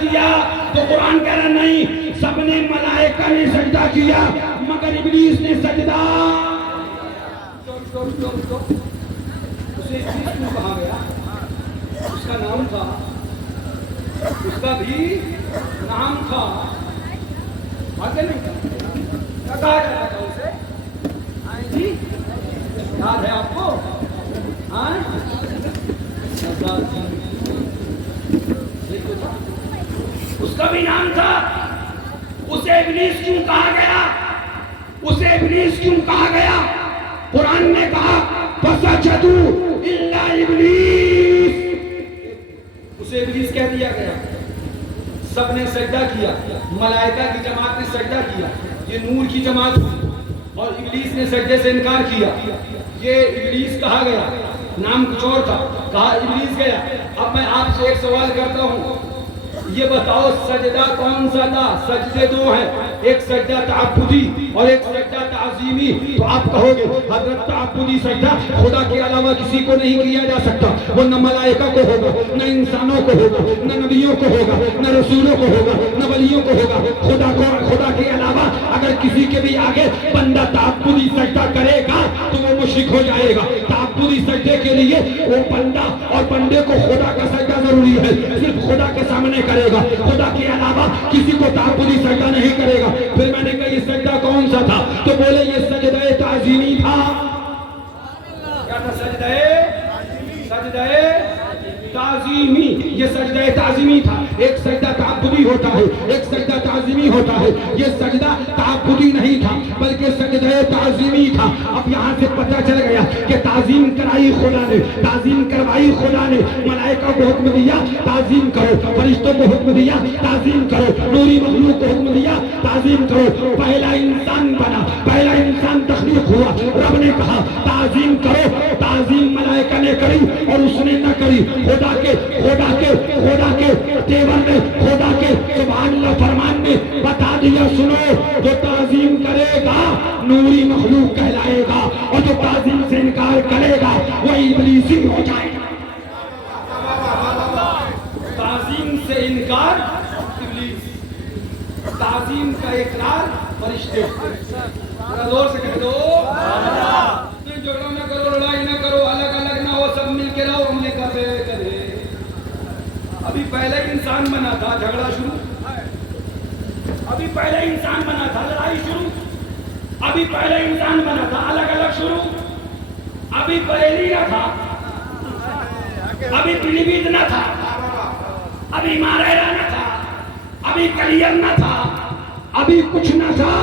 کیا، تو قرآن کہہ رہا نہیں، سب نے ملائکہ نے سجدہ کیا مگر ابلیس نے سجدہ۔ اسے ابلیس کیوں کہا گیا؟ اس کا نام تھا، اس کا بھی نام تھا، آگے نہیں کیا کہا جاتا تھا اسے؟ جی یاد ہے آپ کو؟ اس کا بھی نام تھا۔ اسے ابلیس کیوں کہا گیا؟ اسے ابلیس کیوں کہا گیا؟ قرآن نے کہا فسجدوا الا ابلیس، اسے ابلیس کہہ دیا گیا۔ سب نے سجدہ کیا، ملائکہ کی جماعت نے سجدہ کیا، یہ نور کی جماعت ہوئی، اور ابلیس نے سجدے سے انکار کیا، یہ ابلیس کہا گیا، نام کچھ اور تھا، کہا ابلیس گیا۔ اب میں آپ سے ایک سوال کرتا ہوں، یہ بتاؤ سجدہ کون سا تھا؟ سجدے دو ہیں، ایک سجدہ تعبدی اور ایک سجدہ تعظیمی۔ تو آپ کہو گے حضرت تعبدی سجدہ خدا کے علاوہ کسی کو نہیں کیا جا سکتا، وہ نہ ملائکہ کو ہوگا، نہ انسانوں کو ہوگا، نہ نبیوں کو ہوگا، نہ رسولوں کو ہوگا، نہ ولیوں کو ہوگا۔ خدا کے علاوہ اگر کسی کے بھی آگے بندہ تعبدی سجدہ کرے گا تو وہ مشرک ہو جائے گا۔ تعبدی سجدے کے لیے وہ بندہ اور بندے کو خدا کا سجدہ ضروری ہے، صرف خدا کے سامنے کرے گا، خدا کے علاوہ کسی کو تعبدی سجدہ نہیں کرے گا۔ پھر میں نے کہا یہ سجدہ کون سا تھا؟ تو بولے یہ سجدہ تعظیمی تھا۔ کیا تھا؟ سجدہ تعظیمی، یہ سجدہ تعظیمی تھا۔ ایک سجدہ تعبدی ہوتا ہے، ایک سجدہ تعظیمی ہوتا ہے۔ یہ سجدہ تعبدی نہیں تھا بلکہ سجدہ تعظیمی تھا۔ اب یہاں سے پتہ چل گیا کہ تعظیم کرائی خدا نے، تعظیم کروائی خدا نے، ملائکہ کو حکم دیا تعظیم کرو، فرشتوں کو حکم دیا تعظیم کرو، نوری مخلوق کو حکم دیا تعظیم کرو۔ پہلا انسان بنا، پہلا انسان تخلیق ہوا، رب نے کہا تعظیم کرو۔ تعظیم ملائکہ نے کری اور اس نے نہ کری، خدا کے تیور نے، خدا کے سبحان اللہ فرمان نے بتا دیا سنو، جو تعظیم کرے گا نوری مخلوق کہلائے گا، اور جو تعظیم سے انکار کرے گا وہ ابلیسی ہو جائے گا۔ تعظیم سے انکار ابلیس، تعظیم کا اقرار فرشتے۔ زور سے کہہ دو جھگڑا نہ کرو، لڑائی نہ کرو، الگ الگ نہ ہو، سب مل کے رہو۔ ہم نے کہا کرے ابھی پہلے انسان بنا تھا، جھگڑا شروع، ابھی پہلے انسان بنا تھا، لڑائی شروع، ابھی پہلے انسان بنا تھا، الگ الگ شروع، ابھی پہلی نہ تھا، ابھی پیلی بیت نہ تھا، ابھی ماریرا نہ تھا، ابھی کلیئر نہ تھا، ابھی کچھ نہ تھا،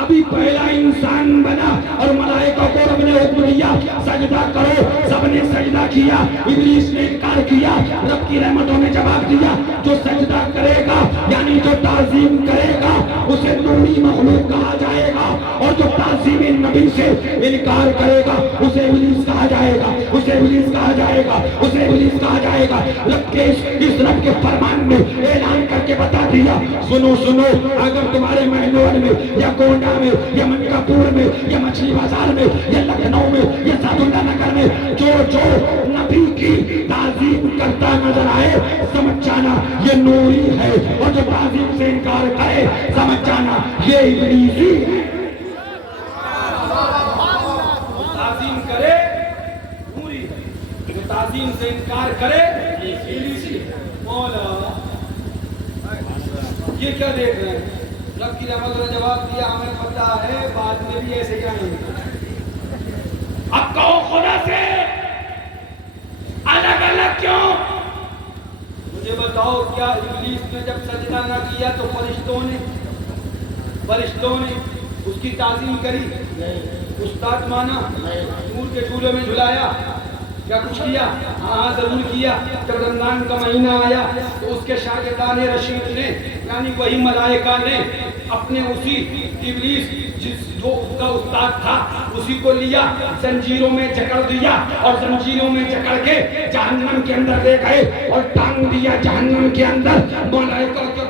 ابھی پہلا انسان بنا اور ملائکہ کو رب نے حکم دیا سجدہ کرو۔ سب نے سجدہ کیا، ابلیس نے انکار کیا، رب کی رحمتوں نے جواب دیا جو سجدہ کرے گا یعنی جو تعظیم کرے گا اسے نوری مخلوق کہا جائے گا، اور جو تعظیم نبی سے انکار کرے گا اسے ابلیس کہا جائے گا، اسے ابلیس کہا جائے گا، اسے ابلیس کہا جائے گا۔ رب کے اس رب کے فرمان میں اعلان کر کے بتا دیا سنو سنو، اگر تمہارے مہنور میں یا گونڈا میں یا منکاپور میں یا مچھلی بازار میں یا لکھنؤ میں یا سعد اللہ نگر میں جو نبی کی تعظیم کرتا نظر آئے سمجھ جانا یہ نوری ہے، اور جو تعظیم سے انکار کرے سمجھ جانا یہ ابلیسی ہے۔ تعظیم کرے نوری ہے، جو تعظیم سے انکار کرے ابلیسی ہے۔ مولا یہ کیا دیکھ رہے ہیں؟ رب کی رحمت نے جواب دیا ہمیں پتہ ہے بعد میں بھی ایسے کیا نہیں ہوگا۔ اب کہو خدا سے الگ الگ کیوں؟ مجھے بتاؤ کیا ابلیس نے جب سجدہ نہ کیا تو فرشتوں نے اس کی تعظیم کری؟ استاد مانا، نور کے جھولے میں جھلایا، کیا کچھ کیا؟ ہاں ضرور کیا۔ جب رمضان کا مہینہ آیا تو اس کے شاگردان رشید نے یعنی وہی ملائکہ نے اپنے اسی ابلیس جو اس کا استاد تھا اسی کو لیا، زنجیروں میں جکڑ دیا اور زنجیروں میں جکڑ کے جہنم کے اندر لے گئے اور ٹانگ دیا جہنم کے اندر۔ ملائکہ کیا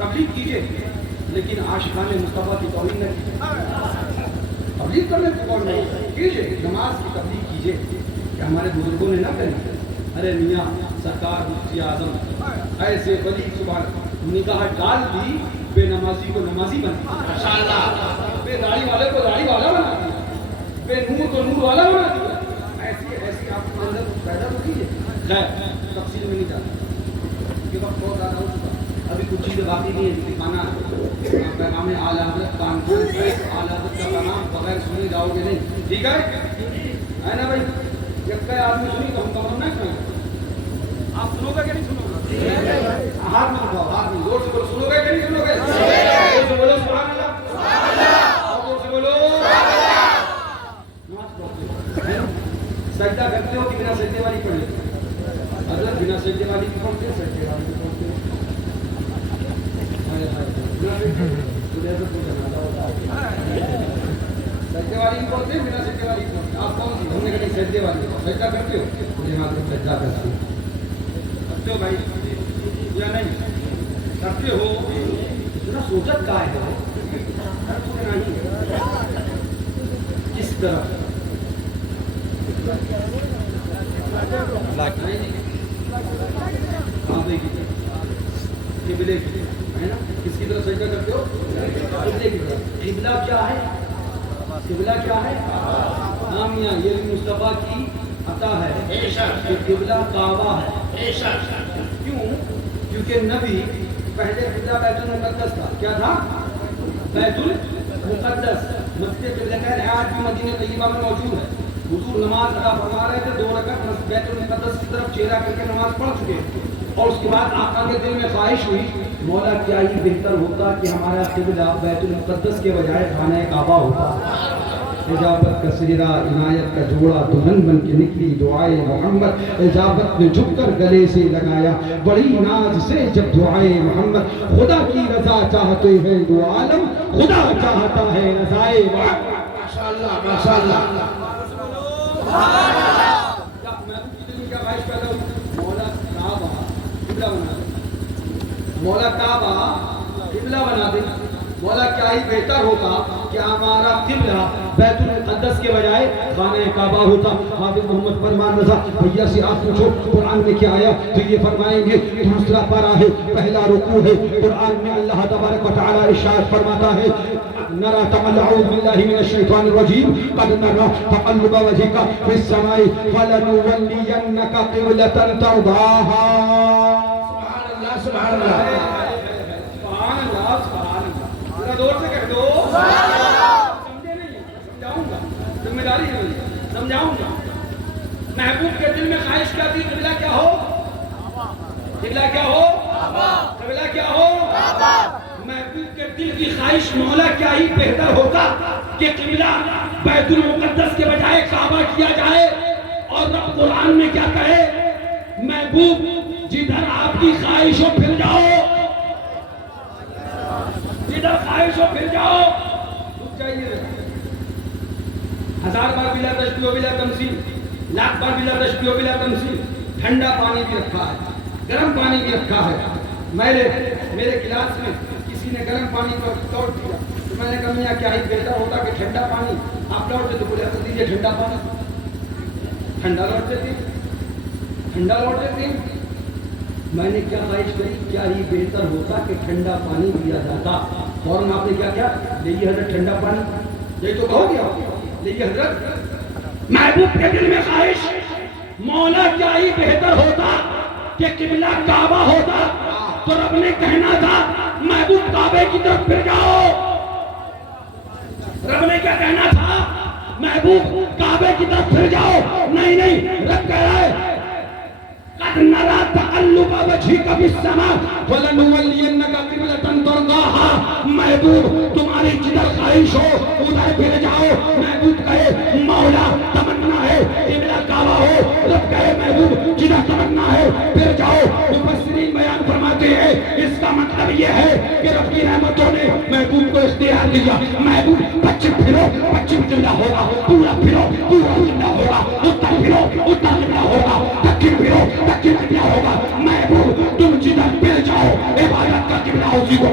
تبلیغ کیجیے لیکن عاشقان مصطفیٰ کی توہین نہ کیجیے. تبلیغ کرنے کو کون نہیں کیجیے, نماز کی تبلیغ کیجیے کہ ہمارے بزرگوں نے نہ کری. ارے میاں سرکار مفتی اعظم ایسے ولی سبحان نگاہ ڈال دی, بے نمازی کو نمازی بنا دیا, بے داڑھی والے کو داڑھی والا بنا دیا, بے نور کو نور والا بنا دیا. ایسی آپ کو اندر پیدا تو کیجیے. خیر تفصیل میں نہیں جاتا, یہ وقت بہت زیادہ ہو چکا. ابھی کچھ چیزیں باقی نہیں ہیں دکھانا ہے. پیغام اعلیٰ حضرت کانپور اعلیٰ حضرت کا پیغام بغیر سنے جاؤ گے نہیں, ٹھیک ہے نا بھائی. جب کئی آدمی سنی تو ہم کم نہ سنیں. آپ سنو گے کہ نہیں سنو گے؟ ہاتھ میں اٹھاؤ, ہاتھ میں زور سے بولو, سنو گے کہ نہیں سنو گے؟ زور سے بولو سبحان اللہ, اور زور سے بولو سجدہ کرتے ہو کہ بنا سجدے والی پڑھے؟ حضرت بنا سجدے والی کی پڑھتے ہیں, سجدے والی کی پڑھتے ہیں. سجدے والی کی پڑھتے ہیں, بنا سجدے والی کی پڑھتے ہیں. آپ کون سی؟ ہم نے کہا سجدے والی سجدہ کرتے ہو, مجھے ہاں تو سجدہ کرتے ہو بھائی یا نہیں کرتے ہو؟ اتنا سوچت کا ہے کس طرح قبلے کی ہے نا, کس کی طرف سجدہ کرتے ہو؟ قبلے کی طرف. قبلہ کیا ہے؟ قبلہ کیا ہے؟ آمین. یہ بھی مصطفیٰ کی عطا ہے کہ قبلہ کعبہ ہے. کیوں؟ کیونکہ نبی پہلے قبلہ بیت المقدس تھا. کیا تھا؟ بیت المقدس. مسجد قبلہ کا آج بھی مدینہ طیبہ میں موجود ہے. حضور نماز ادا فرما رہے تھے, 2 رکعت بیت المقدس کی طرف چہرہ کر کے نماز پڑھ چکے, اور اس کے بعد آقا کے دل میں خواہش ہوئی, مولا کیا ہی بہتر ہوتا کہ ہمارا قبلہ بیت المقدس کے بجائے خانہ کعبہ ہوتا. اجابت کا سجدہ عنایت کا جوڑا دلہن بن کے نکلی دعائے محمد, اجابت نے جھک کر گلے سے لگایا بڑی ناز سے جب دعائے محمد. خدا کی رضا چاہتے ہیں دو عالم, خدا چاہتا ہے رضائے محمد. ماشاءاللہ ماشاءاللہ. مولا کعبہ قبلہ بنا دے. مولا کیا ہی بہتر ہوتا کہ ہمارا قبلہ بیت المقدس کے بجائے خانہ کعبہ ہوتا. حافظ محمد فرمان رضا بھیا سے آپ پوچھو قرآن میں کیا آیا تو یہ فرمائیں گے دوسرا پارہ ہے, پہلا رکوع ہے. قرآن میں اللہ تبارک و تعالی ارشاد فرماتا ہے نرى اعوذ بالله من الشيطان الرجيم قد نرى تقلب وجهك في السماء فلنولينك قبلة ترضاها. سبحان اللہ سبحان اللہ سبحان اللہ سبحان اللہ. ذرا زور سے کہہ دو سمجھے نہیں, سمجھاؤں گا, ذمہ داری ہے, سمجھاؤں گا. محبوب کے دل میں خواہش کیا تھی؟ قبلہ کیا ہو؟ قبلہ کیا ہو؟ قبلہ کیا ہو؟ محبوب کے دل کی خواہش مولا کیا ہی بہتر ہوتا کہ قبلہ بیت المقدس کے بجائے کعبہ کیا جائے. اور رب قرآن میں کیا کہے؟ محبوب جدھر آپ کی خواہش ہو پھر جاؤ, جدھر خواہش ہو پھر جاؤ. رک جائیے, 1000 بار بلا تشبیہ بلا تمثیل, لاکھ بار بلا تشبیہ بلا تمثیل. ٹھنڈا پانی بھی رکھا ہے, گرم پانی بھی رکھا ہے. میرے کلاس میں کسی نے گرم پانی پر لوٹ دیا تو میں نے کہا میاں کیا ہی بہتر ہوتا کہ ٹھنڈا پانی آپ لوٹ دے. تو بولے حضرت دیجیے ٹھنڈا پانی. ٹھنڈا لوٹ دیتے, ٹھنڈا لوٹ دیتے. میں نے کیا خواہش کری, کیا ہی بہتر ہوتا کہ ٹھنڈا پانی دیا جاتا. فوراً آپ نے کیا کیا؟ لیجیے حضرت ٹھنڈا پانی. یہی تو کہو گیا, لیجیے حضرت. محبوب کے دل میں خواہش مولا کیا ہی بہتر ہوتا کہ قبلہ کعبہ ہوتا. تو رب نے کہنا تھا محبوب کعبے کی طرف پھر جاؤ. رب نے کیا کہنا تھا؟ محبوب کعبے کی طرف پھر جاؤ. نہیں, رب کہہ رہا ہے قد نرى تقلب وجهك في السماء فلنولينك قبلة ترضاها. محبوب تمہاری جدھر خواہش ہو ادھر پھر جاؤ. محبوب کہے مولا تمنا ہے قبلہ کعبہ ہو. رب کہے محبوب جدھر تمنا ہے پھر جاؤ. مفسرین بیان فرماتے ہیں اس کا مطلب یہ ہے کہ رب کی رحمتوں نے محبوب کو اختیار دیا. محبوب پچھم پھرو, پچھم قبلہ ہوگا. پورا پھرو, پورا قبلہ ہوگا. اتر پھرو, اتر قبلہ ہوگا. دکن پھرو, دکن قبلہ ہوگا. محبوب تم جدھر پھر جاؤ عبادت کا قبلہ اسی کو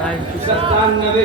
97।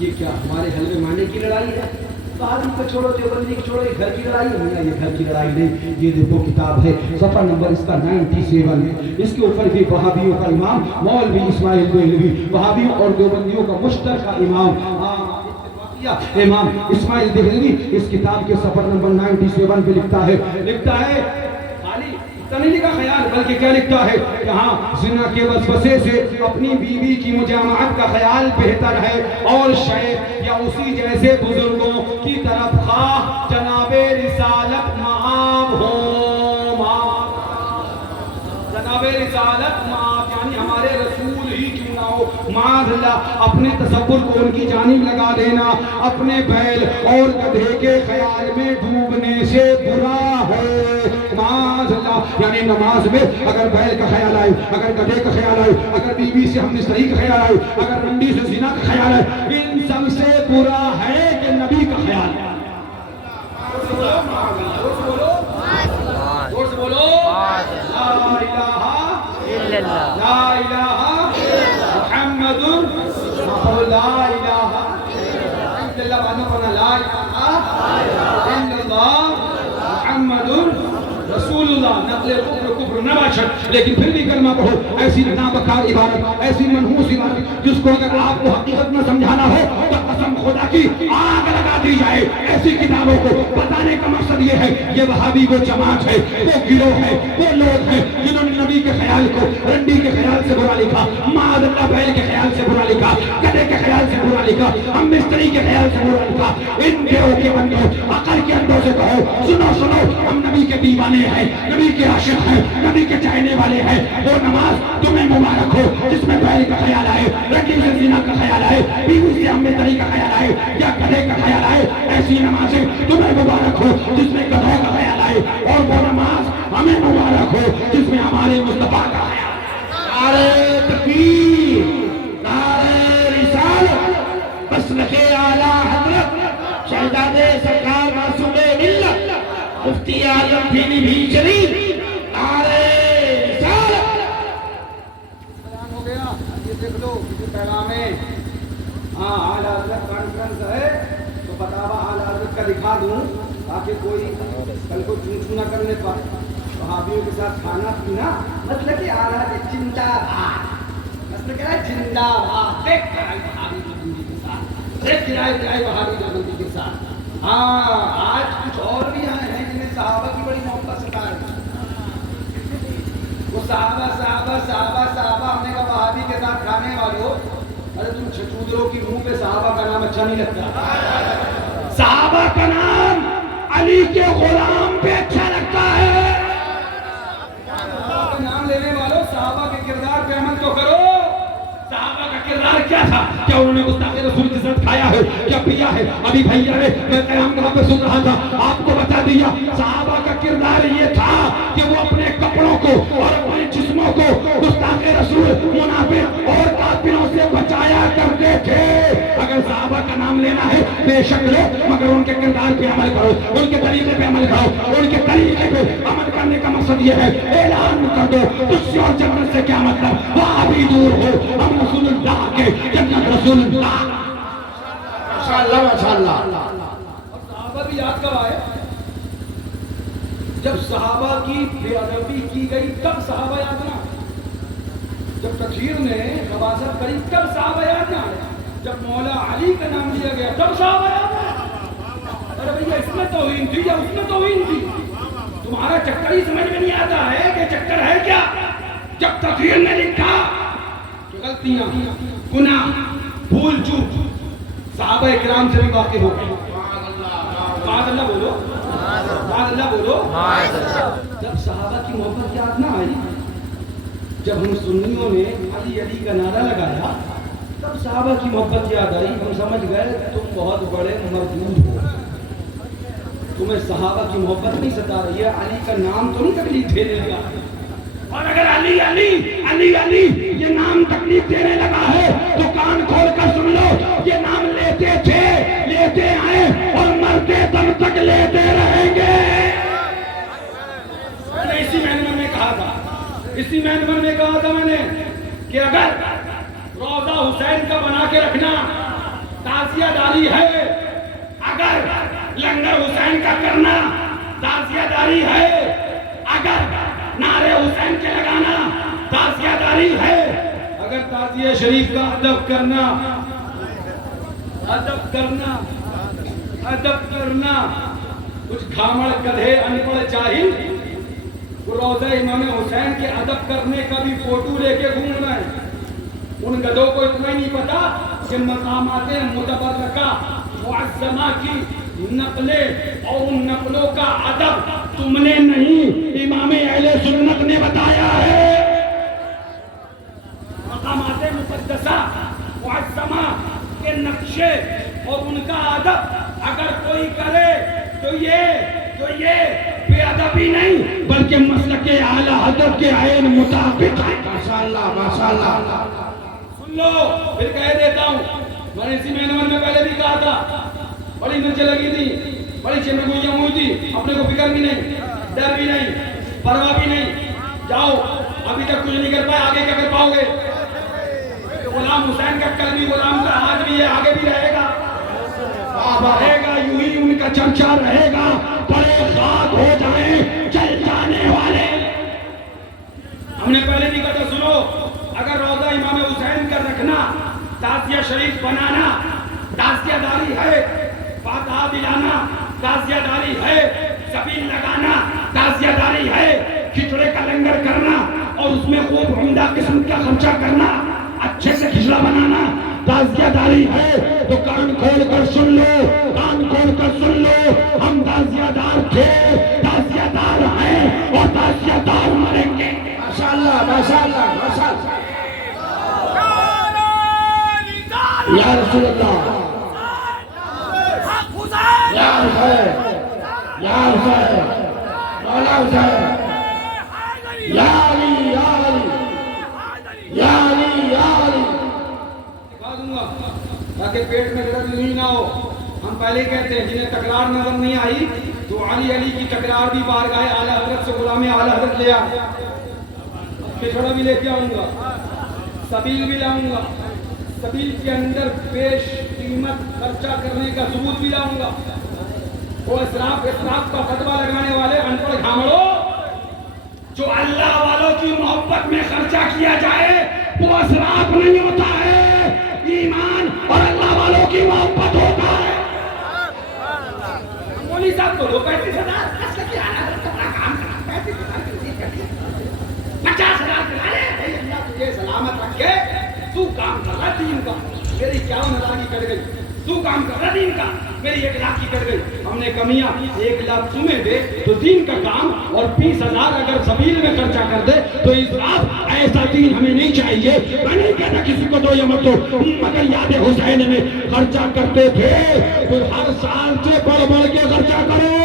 یہ کیا ہمارے حلوے ماننے کی لڑائی ہے؟ بہادری کو چھوڑو، دیوبندی کو چھوڑو، یہ گھر کی لڑائی ہے؟ یہ گھر کی لڑائی نہیں، یہ دیکھو کتاب ہے، صفحہ نمبر اس کا 97 ہے، اس کے اوپر بھی وہابیوں کا امام مولوی اسماعیل دہلوی، وہابیوں اور دیوبندیوں کا مشترکہ امام اسماعیل دہلوی اس کتاب کے صفحہ نمبر 97 پہ لکھتا ہے خالی نہیں لکھا خیال، بلکہ کیا لکھتا ہے؟ یہاں زنا کے وسوسے سے اپنی بیوی کی مجامعت کا خیال بہتر ہے، اور شیخ یا اسی جیسے بزرگوں کی طرف خواہ جناب رسالت مآب ہو، جناب رسالت مآب یعنی ہمارے رسول ہی کیوں نہ ہو، معاذ اللہ اپنے تصور کو ان کی جانب لگا دینا اپنے بیل اور گدھے کے خیال میں ڈوبنے سے برا ہے، معاذ اللہ۔ یعنی نماز میں اگر بیل کا خیال آئے، اگر گدھے کا خیال آئے، اگر بیوی سے ہم نسری کا خیال آئے، اگر رنڈی سے زنا کا خیال آئے، ان سب سے برا ہے کہ نبی کا خیال ہے۔ لا الہ لا الہ محمد لا الہ الا اللہ، لا الہ الا اللہ محمد رسول اللہ، نقل کفر نہ باشد، لیکن پھر بھی کلمہ پڑھو، ایسی نابکار عبارت، ایسی منحوس عبارت جس کو اگر آپ کو حقیقت میں سمجھانا ہو تو قسم خدا کی آگ لگا دی جائے۔ ایسی کتابوں کو بتانے کا مقصد یہ ہے، یہ وہابی وہ جماعت ہے، وہ گروہ ہے، وہ لوگ ہیں جنہوں نے نبی کے خیال کو رنڈی کے خیال سے برا لکھا، معاذ اللہ بیل کے خیال سے برا لکھا، گدھے کے خیال سے برا لکھا، ہم مستری کے خیال سے برا لکھا۔ ان گروہ کے بندوں عقل کے اندوں سے کہو سنو سنو، ہم نبی کے دیوانے ہیں، نبی کے عاشق ہیں، نبی کے چاہنے والے ہیں۔ وہ نماز تمہیں مبارک ہو جس میں بیل کا خیال آئے، رنڈی سے زنا کا خیال آئے، بیوی سے ہم مستری کا خیال آئے یا گدھے کا خیال آئے، ایسی نمازیں تمہیں مبارک ہو جس میں گدھوں کا خیال آئے، اور وہ نماز ہمیں مبارک ہو جس میں ہمارے مصطفیٰ کا خیال آئے۔ نعرہ تکبیر، نعرہ رسالت، مسلک اعلیٰ حضرت شہزاد سرکار معصوم ملت مفتی اعظم دینی بھی شریف، نعرہ رسالت۔ بیان ہو گیا، یہ دیکھ لو پیغام ہے، ہاں اعلیٰ حضرت کانفرنس ہے تو فتاوی اعلیٰ حضرت کا دکھا دوں تاکہ کوئی کل کو چون نہ کرنے پائے۔ وہابیوں کے ساتھ کھانا پینا مطلب کہ اعلیٰ حضرت زندہ باد، مطلب کیا ہے زندہ باد، دیکھ کرائے وہابی جو بندی کے ساتھ، دیکھ کرائے وہابی جو بندی کے ساتھ۔ ہاں آج کچھ اور بھی آئے ہیں جنہیں صحابہ کی بڑی محبت ستا ہے، وہ صحابہ صحابہ صحابہ صحابہ، ہم نے کہا وہابی کے ساتھ کھانے والوں، ارے تم چچودروں کی منہ پہ صحابہ کا نام اچھا نہیں لگتا، صحابہ کا نام علی کے غلام پہ اچھا لگتا ہے۔ صحابہ کا نام لینے والوں صحابہ کے کردار پہ عمل تو کرو۔ صحابہ کا کردار کیا تھا؟ کیا انہوں نے گستاخ رسول کے ساتھ کھایا ہے؟ کیا پیا ہے؟ ابھی بھیا نے میں قیام وہاں پہ سن رہا تھا، آپ کو بتا دیا صحابہ کا کردار یہ تھا کہ وہ اپنے کپڑوں کو اور اپنے جسموں کو گستاخ رسول منافق اور کافروں سے بچایا کرتے تھے۔ اگر صحابہ کا نام لینا ہے بے شک لو، مگر ان کے کردار پہ عمل کرو، ان کے طریقے پہ عمل کرو، ان کے طریقے پہ عمل کرنے کا مقصد یہ ہے اعلان کر دو تجھ سے اور جنت سے کیا مطلب، وہاں بھی دور ہو، ہم رسول اللہ کے جنت رسول اللہ۔ ماشاءاللہ ماشاءاللہ۔ اور صحابہ بھی یاد کب آئے؟ جب صحابہ کی بے ادبی کی گئی تب صحابہ یاد نہ آئے، جب تکفیر نے خباثت کری تب صحابہ یاد نہ آئے، جب مولا علی کا نام لیا گیا تب صحابہ یاد نہ آئے۔ ارے بھیا اس میں توہین تھی یا اس میں توہین تھی؟ تمہارا چکر ہی سمجھ میں نہیں آتا ہے کہ چکر ہے کیا؟ جب تکفیر نے لکھا کہ غلطیاں، گناہ، بھول چوک صحابہ کرام سے بھی واقع ہو گئے۔ معاذ اللہ بولو، معاذ اللہ بولو۔ جب صحابہ کی محبت یاد نہ آئی، جب ہم سنیوں نے علی علی کا نعرہ لگایا تب صحابہ کی محبت یاد آئی، ہم سمجھ گئے تم بہت بڑے مردود ہو، تمہیں صحابہ کی محبت نہیں ستا رہی ہے، علی کا نام تو نہیں تکلیف دینے لگا۔ اور اگر علی علی علی علی یہ نام تکلیف دینے لگا ہے تو کان کھول کر سن لو، یہ نام لیتے تھے، لیتے آئے اور مرتے دم تک لیتے رہیں گے۔ میں نے اسی مہینے میں کہا تھا، اسی مہینے میں کہا تھا میں نے کہ اگر روضہ حسین کا بنا کے رکھنا تعزیہ داری ہے، اگر لنگر حسین کا کرنا تعزیہ داری ہے، اگر نعرے حسین کے لگانا تعزیہ داری ہے، اگر تعزیہ شریف کا ادب کرنا کچھ گھامڑ گدھے انپڑھ جاہل روضہ امام حسین کے ادب کرنے کا بھی فوٹو لے کے گھوم رہے ہیں. ان گدھوں کو اتنا ہی نہیں پتا کہ مقامات متبرکہ معظمہ کی نقلیں اور ان نقلوں کا ادب تم نے نہیں، امام اہل سنت نے بتایا ہے. مقامات مقدسہ معظمہ کے نقشے اور ان کا ادب اگر کوئی کرے تو یہ بے ادبی نہیں بلکہ مسلک اعلی حضرت کے عین مطابق ہے. ماشاءاللہ ماشاءاللہ. سن لو پھر کہہ دیتا ہوں، میں نے اسی مہینے میں پہلے بھی کہا تھا، بڑی مرچیں لگی تھی، بڑی چمڑیاں ہوئی تھی، اپنے کو فکر بھی نہیں، ڈر بھی نہیں، پرواہ بھی نہیں. جاؤ، ابھی تک کچھ نہیں کر پائے، آگے کیا کر پاؤ گے؟ غلام حسین کا کل بھی غلام کا آج بھی ہے، آگے بھی رہے گا، رہے گا، یوں ہی ان کا چرچا رہے گا. بڑے خاک ہو جائیں چل جانے والے. ہم نے پہلے بھی کہا، سنو، اگر روضہ امام حسین کا رکھنا تعزیہ شریف بنانا تعزیہ داری ہے، فاتحہ دلانا تعزیہ داری ہے، سبیل لگانا تعزیہ داری ہے، کھچڑے کا لنگر کرنا اور اس میں خوب عمدہ قسم کا خرچہ کرنا، اچھے سے کھچڑا بنانا تعزیہ داری ہے، تو کان کھول کر سن لو، کان کھول کر سن لو. ہم تعزیہ دار تھے، تعزیہ دار ہیں اور تعزیہ دار مریں گے. ماشاءاللہ ماشاءاللہ ماشاءاللہ. یا رسول اللہ، یا حسین، یا حسین، مولا حسین، یا علی، یا علی، یا علی، یا علی. دکھا دوں گا تاکہ پیٹ میں درد نہیں نہ ہو. ہم پہلے کہتے ہیں جنہیں تکرار نظر نہیں آئی تو علی علی کی تکرار بھی بارگاہ اعلیٰ حضرت سے غلام اعلیٰ حضرت لے آ. کھچڑا بھی لے کے آؤں گا، سبیل بھی لاؤں گا، سبیل کے اندر پیش قیمت خرچہ کرنے کا ثبوت بھی لاؤں گا. وہ اسراف کا فتویٰ لگانے والے ان پڑھ گھامڑوں، جو اللہ والوں کی محبت میں خرچہ کیا جائے وہ اسراف نہیں ہوتا ہے، ایمان اور اللہ والوں کی محبت ہوتا ہے. مولوی صاحب کو 50,000 دلا لے، اللہ تجھے سلامت رکھے، تو کام کر رہا دین کا، میری 51,000 کی کٹ گئی، تو کام کر رہا دین کا، میری 1,00,000 کی کٹ گئی. ہم نے کمیاں 1,00,000 تمہیں دے تو دین کا کام اور 20,000 اگر سبیل میں خرچہ کر دے تو اسراف. ایسا دین ہمیں نہیں چاہیے. میں نہیں کہتا کسی کو دو یا مت دو، مگر یاد حسین میں خرچہ کرتے تھے تو ہر سال سے بڑھ بڑھ کے خرچہ کرو.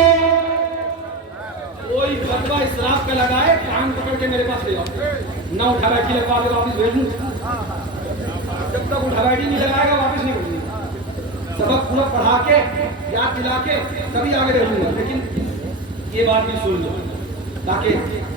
کوئی فتویٰ اسراف کا لگائے کام پکڑ کے میرے پاس لے آؤ، نہ اٹھا بیٹھی لگوا کے واپس بھیج دوں. جب تک اٹھا بیٹھی نہیں لگائے گا واپس نہیں بھیجوں. سبق پورا پڑھا کے یاد دلا کے تبھی آگے رہوں گا. لیکن یہ بات بھی سن لو تاکہ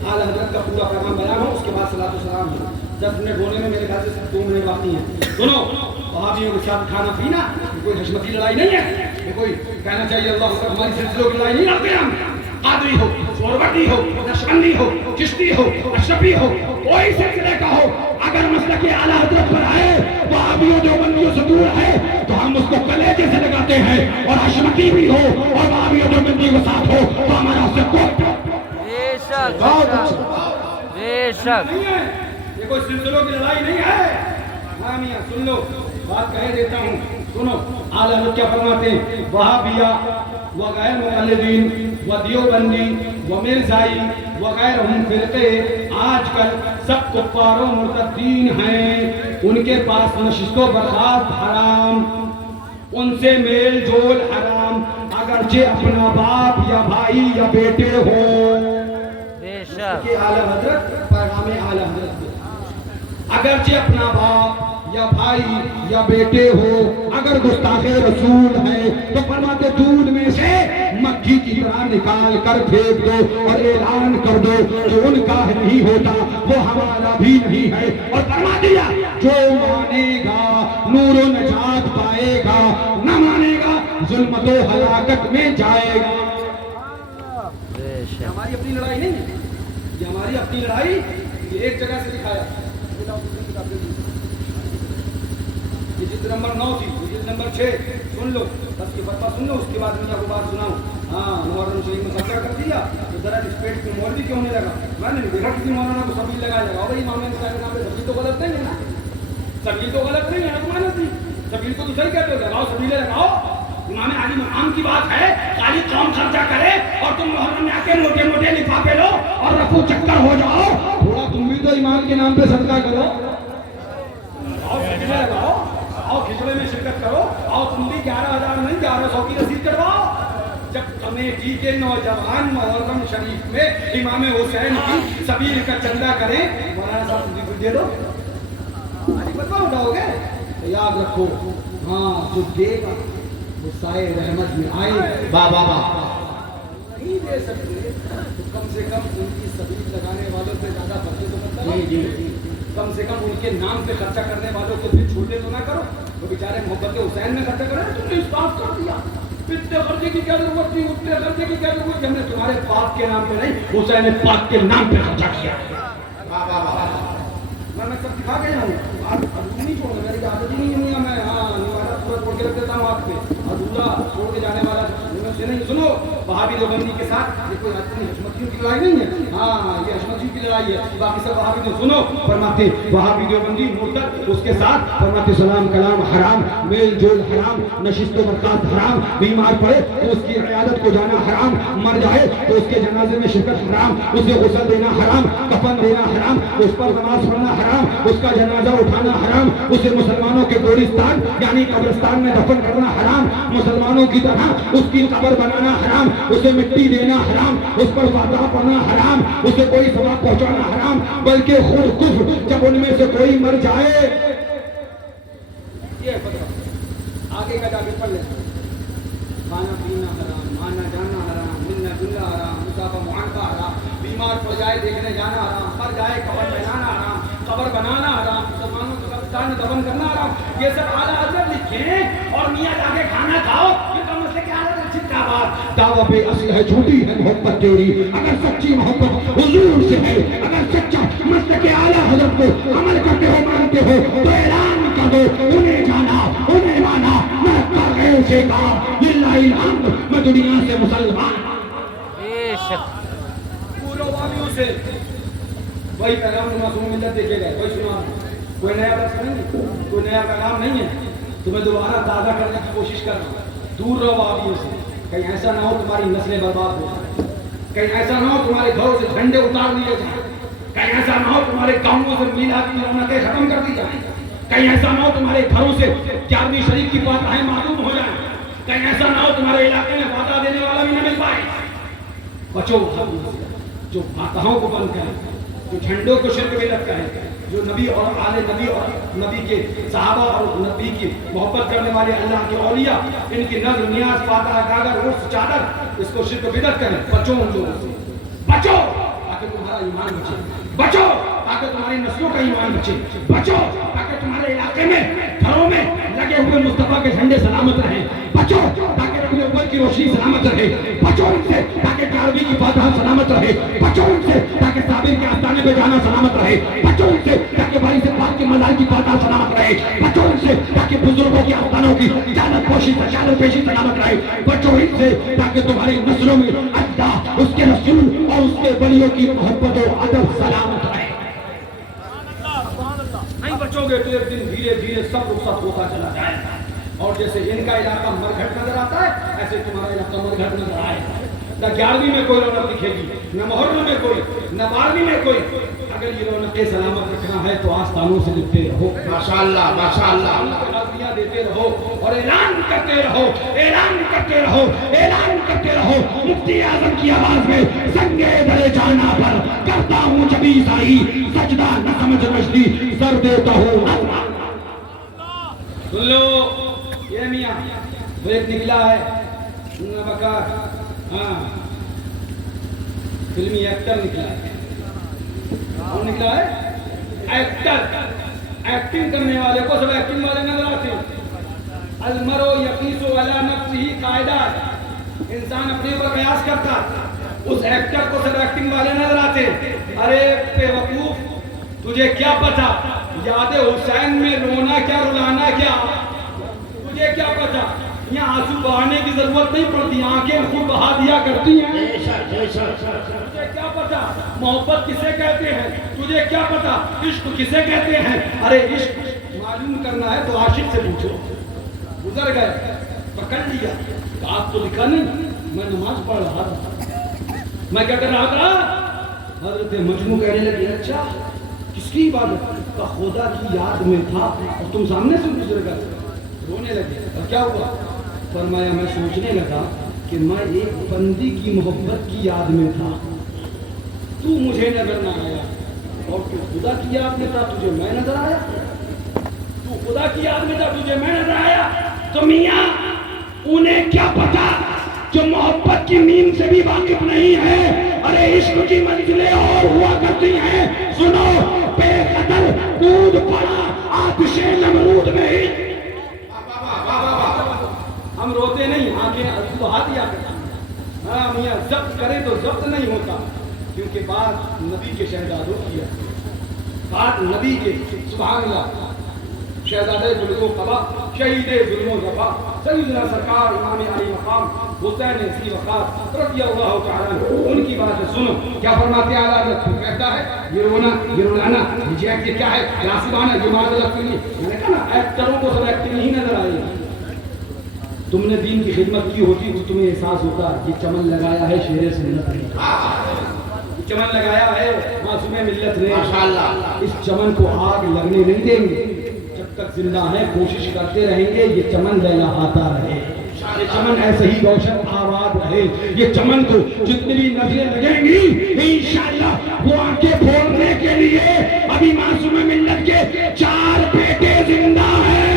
اعلیٰ حضرت کا پورا پیغام بیان ہو، اس کے بعد صلاۃ و سلام ہو. 10 منٹ ہونے میں میرے خیال سے صرف 2 منٹ باقی ہیں. سنو، وہابیوں کے ساتھ کھانا پینا یہ کوئی حشمتی لڑائی نہیں ہے، یہ کوئی کہنا چاہیے اللہ اکبر ہماری سلسلوں کی لڑائی نہیں لڑتے ہم. قادری ہو، سوربتی ہو، نقشبندی ہو، چشتی ہو، اشرفی ہو، کوئی سلسلے کا ہو، اگر مسلک اعلیٰ حضرت پر آئے وہابیوں دیوبندیوں سے دور ہے تو ہم اس کو کلیجے سے لگاتے ہیں. اور حشمتی بھی ہو اور وہابیوں دیوبندی کے ساتھ ہو تو ہمارا اس سے کوئی بے شک، بہت اچھا. بے شک. نہیں ہے، یہ کوئی سلسلوں کی لڑائی نہیں ہے. ہاں میاں سن لو، بات کہہ دیتا ہوں. سنو، اعلیٰ حضرت کیا فرماتے ہیں؟ وہابیہ وغیر مقلدین و دیوبندی و مرزائی وغیر ہم فرقے آج کل سب کفار و مرتدین ہیں. ان کے پاس نشست و برخاست حرام، ان سے میل جول حرام، اگرچہ اپنا باپ یا بھائی یا بیٹے ہو. بے شک. کہ اعلیٰ حضرت پیغام اعلیٰ حضرت، اگرچہ اپنا باپ یا بھائی یا بیٹے ہو اگر گستاخ رسول ہے تو فرماتے دودھ میں سے مکھی کی طرح نکال کر پھینک دو اور اعلان کر دو جو ان کا نہیں ہوتا وہ ہمارا بھی نہیں ہے. اور فرما دیا جو مانے گا نور و نجات پائے گا, نہ مانے گا ظلمت و ہلاکت میں جائے گا. یہ ہماری اپنی لڑائی نہیں ہے, یہ ہماری اپنی لڑائی یہ ایک جگہ سے دکھایا. یہ جلد نمبر 9 تھی, یہ جلد نمبر 6 سن لو, بس یہ فتویٰ سن لو, اس کے بعد میں آپ کو بات سناؤں. ہاں محرم شریف میں خرچہ کر دیا تو ذرا اس پیٹ میں مولوی کیوں نہیں لگا؟ میں نے دیکھا کسی مولانا کو سبیل لگا لگا بھائی امام صاحب کے نام پہ سبیل تو غلط نہیں ہے نا, سبیل تو غلط نہیں ہے نا, تمہارا نہیں سبیل تو صحیح کہتے ہو, لگاؤ سبیلیں لگاؤ. امام علی مقام کی بات ہے, خالی قوم خرچہ کرے اور تم محرم میں آ کے موٹے موٹے لفافے لو اور رفو چکر ہو جاؤ. تھوڑا تم بھی تو ایمان کے نام پہ صدقہ کرو, آؤ سبیلیں لگاؤ, آؤ کھچڑے میں شرکت کرو, آؤ تم بھی 11,000 نہیں 1100 کی رسید کرواؤ. جب کمیٹی کے نوجوان محرم شریف میں امام حسین کی سبیل کا چندہ کریں, مولانا صاحب تم بھی کچھ دے دو, بتاؤ اٹھاؤ گے. یاد رکھو ہاں جو دے گا وہ سائے رحمت میں آئے. بابا نہیں دے سکتے تو کم سے کم ان کی سبیل لگانے والوں پہ زیادہ خرچے تو مت کرو, کم سے کم ان کے نام پہ خرچہ کرنے والوں کو پھر چھوٹے تو نہ کرو. وہ بیچارے محبت حسین میں خرچہ کرے, تم نے اسراف کر دیا. اتنے خرچے کی کیا ضرورت تھی, اتنے خرچے کی کیا ضرورت تھی؟ ہم نے تمہارے پاک کے نام پہ نہیں حسین پاک کے نام پہ خرچہ کیا. میں سب دکھا کے جاؤں, آپ نہیں چھوڑوں, میری عادت ہی نہیں ہے. میں ہاں ہمارا پورا چھوڑ کے رکھ دیتا ہوں آپ پہ, ادھورا چھوڑ کے جانے والا سے نہیں. سنو وہابی دیوبندی کے ساتھ یہ کوئی حشمتیوں کی لڑائی نہیں ہے, ہاں یہ حشمتیوں کی لڑائی ہے, باقی سب وہابی دیو. سنو فرماتے وہابی دیوبندی مرتد, اس کے ساتھ فرماتے سلام کلام حرام, میل جول حرام, نشست و برخاست حرام, بیمار پڑے تو اس کی عیادت کو جانا حرام, مر جائے تو اس کے جنازے میں شرکت حرام, اسے غسل دینا حرام, کفن دینا حرام, اس پر نماز پڑھنا حرام, اس کا جنازہ اٹھانا حرام, اسے مسلمانوں کے گورستان یعنی قبرستان میں دفن کرنا حرام, مسلمانوں کی طرح اس کی قبر بنانا حرام, اسے مٹی دینا حرام, اس پر فاتحہ پڑھنا حرام, اسے کوئی ثواب پہنچانا حرام, بلکہ خود کفر جب ان میں سے کوئی مر جائے. یہ آگے کا جا کے پڑھ لیتا, کھانا پینا حرام, آنا جانا حرام, ملنا جلنا حرام, مسافہ معانقہ حرام, بیمار پڑ جائے دیکھنے جانا حرام, مر جائے قبر بنانا حرام, قبر بنانا حرام, مسلمانوں کو قبرستان میں دفن کرنا حرام. یہ سب اعلیٰ حضرت لکھے اور میاں جا کے کھانا کھاؤ. یہ کم سے کیا دعویٰ بے اصل ہے, جھوٹی ہے محبت تیری. اگر سچی محبت حضور سے ہے, اگر سچا مسلک اعلیٰ حضرت کو عمل کرتے ہو مانتے ہو تو اعلان کر دو, انہیں جانا انہیں مانا, میں کر غیر سے کہا للہ الحمد, میں دنیا سے مسلمان. بے شک پورو والیوں سے وہی پیغام معصوم ملت دیکھے گئے, وہی سنا, کوئی نیا رسم نہیں, کوئی نیا پیغام نہیں ہے. تمہیں دوبارہ تازہ کرنے کی کوشش کر رہا ہوں. دور رہو والیوں سے, کہیں ایسا نہ ہو تمہاری نسلیں برباد ہو جائیں, کہیں ایسا نہ ہو تمہارے گھروں سے جھنڈے اتار دیے جائیں, کہیں ایسا نہ ہو تمہارے گاؤں سے میلاد کی رونقیں ختم کر دی جائیں, کہیں ایسا نہ ہو تمہارے گھروں سے 11ویں شریف کی فاتحیں معلوم ہو جائیں, کہیں ایسا نہ ہو تمہارے علاقے میں فاتحہ دینے والا بھی نہ مل پائے. بچو جو فاتحوں کو بند کرے, جو جھنڈوں کو شرک بدعت کہے, جو نبی اور آل نبی اور نبی کے صحابہ اور نبی کی محبت کرنے والے اللہ کے اولیاء, ان کی نظر نیاز فاتحہ گاگر عرس چادر, اس کو شرک بدعت کریں. بچو ان لوگوں سے, بچو تاکہ تمہارا ایمان بچے, بچو تاکہ تمہاری نسلوں کا ایمان بچے, بچو تاکہ تمہارے علاقے میں گھروں میں لگے ہوئے مصطفیٰ کے جھنڈے سلامت رہیں, بچو تاکہ ربیع الاول کی روشنی سلامت رہے, بچو ان سے تاکہ 11ویں کی فاتحہ سلامت رہے, بچو ان سے تاکہ صابر کے آستانے پہ جانا سلامت رہے, بچو ان سے تاکہ بھائی سے پاک کے مزار کی فاتحہ سلامت رہے, بچو ان سے تاکہ بزرگوں کے آستانوں کی جانت پوشی سجادت پیشی سلامت رہے, بچو ان سے تاکہ تمہاری نسلوں میں اللہ, اس کے رسول اور اس کے ولیوں کی محبت و ادب سلامت رہے. نہیں بچو گے تو ایک دن دھیرے دھیرے سب رخصت ہوتا چلا جائے گا, اور جیسے ان کا علاقہ مرگھٹ نظر آتا ہے ایسے تمہارا علاقہ مرگھٹ نظر آئے گا. نہ 11ویں میں کوئی رونق دکھے گی, نہ محرم میں کوئی, نہ 12ویں میں کوئی. اگر یہ رونقیں سلامت رکھنا ہے تو آستانوں سے لکھتے رہو, ماشاءاللہ ماشاءاللہ, غازیاں دیتے رہو اور اعلان کرتے رہو, اعلان کرتے رہو, اعلان کرتے رہو. مفتی اعظم کی آواز میں سنگے درے جانا پر کرتا ہوں جبھی سائی, سجدہ نہ سمجھ رشدی سر دیتا ہوں. سن لو یہ میاں وہ ایک نکلا ہے بکار، ہاں فلمی ایکٹر نکلا ہے. کون نکلا ہے؟ ایکٹر. ایکٹنگ کرنے والے کو سب ایکٹنگ والے نظر آتے ہیں. المرء یقیس علی نفسہ قاعدہ، انسان اپنے اوپر قیاس کرتا، اس ایکٹر کو سب ایکٹنگ والے نظر آتے. ارے بے وقوف، تجھے کیا پتا یاد حسین میں رونا کیا رلانا کیا؟ تجھے کیا پتا یہاں آنسو بہانے کی ضرورت نہیں پڑتی، آنکھیں خود بہا دیا کرتی ہیں. تجھے کیا پتا محبت کسے کہتے ہیں؟ تجھے کیا پتا عشق کسے کہتے ہیں؟ ارے عشق معلوم کرنا ہے تو عاشق سے پوچھو. گزر گئے، پکڑ لیا، آپ تو لکھا نہیں، میں نماز پڑھ رہا تھا. میں کیا کر رہا تھا؟ حضرت مجنون کہنے لگی اچھا کس کی عبادت؟ کا خدا کی یاد میں تھا اور تم سامنے سے گزر گئے. رونے لگے. اور کیا ہوا؟ فرمایا میں سوچنے لگا کہ میں ایک بندی کی محبت کی یاد میں تھا، تو مجھے نظر نہ آیا، اور تو خدا کی یاد میں تھا، تجھے میں نظر آیا. تو خدا کی یاد میں تھا، تجھے میں نظر آیا. تو میاں انہیں کیا پتا جو محبت کی نیند سے بھی واقف نہیں ہے. ارے عشق کی منزلیں اور ہوا کرتی ہیں. سنو، بے قدر کود پڑا آتش نمرود میں ہی. ہم روتے نہیں، آنکھیں بہا دیا کرتے ہیں. ہاں میاں ضبط کرے تو ضبط نہیں ہوتا، کیونکہ بات نبی کے شہزادوں کی ہے، بات نبی کے. سبحان اللہ. شہزادے ظلم و قبا، شہید ظلم و ظفا، سیدنا سرکار امام علی مقام حسین ذی وقار رضی اللہ تعالیٰ عنہ، ان کی بات سنو. کیا فرماتے ہیں اعلیٰ حضرت؟ کہتا ہے یہ رونا یہ رلانا یہ جیک یہ کیا ہے، ناصبانہ یہ معادلت کے لیے. میں نے کہا نا ایکٹروں کو سب ایکٹنگ ہی نظر آئے گی. تم نے دین کی خدمت کی ہوتی تو تمہیں احساس ہوتا یہ چمن لگایا ہے شیر سنت نے، چمن لگایا ہے معصوم ملت نے. اس چمن کو آگ لگنے نہیں دیں گے. جب تک زندہ ہیں کوشش کرتے رہیں گے یہ چمن لہلاتا رہے، یہ چمن ایسے ہی روشن آباد رہے. یہ چمن کو جتنی بھی نظریں لگیں گی انشاءاللہ وہ آنکھیں پھولنے کے لیے ابھی معصوم ملت کے 4 بیٹے زندہ ہیں.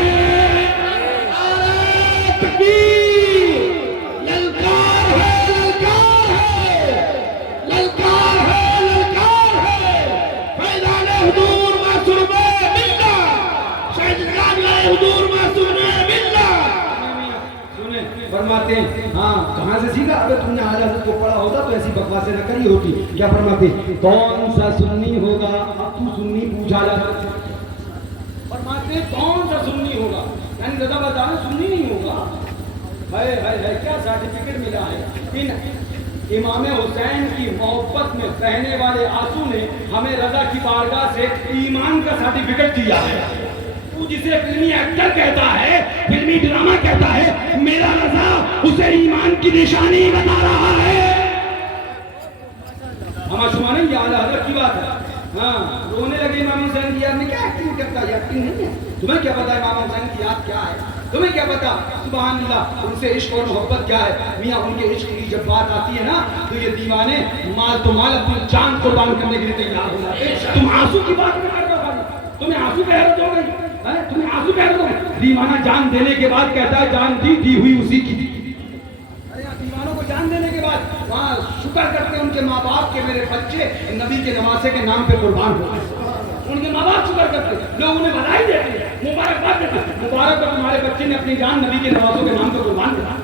فرماتے ہیں ہاں کہاں سے سیکھا؟ اگر تم نے اعلیٰ حضرت کو پڑھا ہوتا تو ایسی بکواسیں نہ کری ہوتی. کیا فرماتے ہیں؟ کون سا سنی ہوگا؟ اب تو سنی پوچھا جاتا. فرماتے ہیں کون سا سنی ہوگا؟ یعنی رضا بتانا سنی نہیں ہوگا. ہے کیا سرٹیفکیٹ ملا ہے؟ ان امام حسین کی محبت میں بہنے والے آنسو نے ہمیں رضا کی بارگاہ سے ایمان کا سرٹیفکیٹ دیا ہے. تو جسے فلمی ایکٹر کہتا ہے، فلمی ڈرامہ کہتا ہے، میرا رضا اسے ایمان کی نشانی بتا رہا ہے. ہمارا شما نہیں، یہ اعلیٰ حضرت کی بات ہے. ہاں رونے لگے امام حسین کی یاد میں. کیا ایکٹنگ کرتا ہے؟ ایکٹنگ نہیں ہے. تمہیں کیا پتا امام حسین کی یاد کیا ہے؟ تمہیں کیا پتا سبحان اللہ ان سے عشق اور محبت کیا ہے؟ میاں ان کے عشق کی جب بات آتی ہے نا تو یہ دیوانے مال تو مال اپنی جان قربان کرنے کے لیے تیار ہو جاتے ہیں. تم آنسو کی بات میں کر رہا ہو، تمہیں آنسو کی حیرت ہو گئی، تمہیں آنسو کی حیرت ہو گئی. دیوانہ جان دینے کے بعد کہتا ہے جان دی ہوئی اسی کی. ارے دیوانوں کو جان دینے کے بعد وہاں شکر کرتے ہیں ان کے ماں باپ کے میرے بچے نبی کے نواسے کے نام پہ قربان ہو گئے. ان کے ماں باپ شکر کرتے ہیں، لوگ انہیں بدھائی دیتے ہیں، مبارکباد دیتے ہیں. مبارک ہو تمہارے بچے نے اپنی جان نبی کے نوازوں کے نام پہ قربان کر.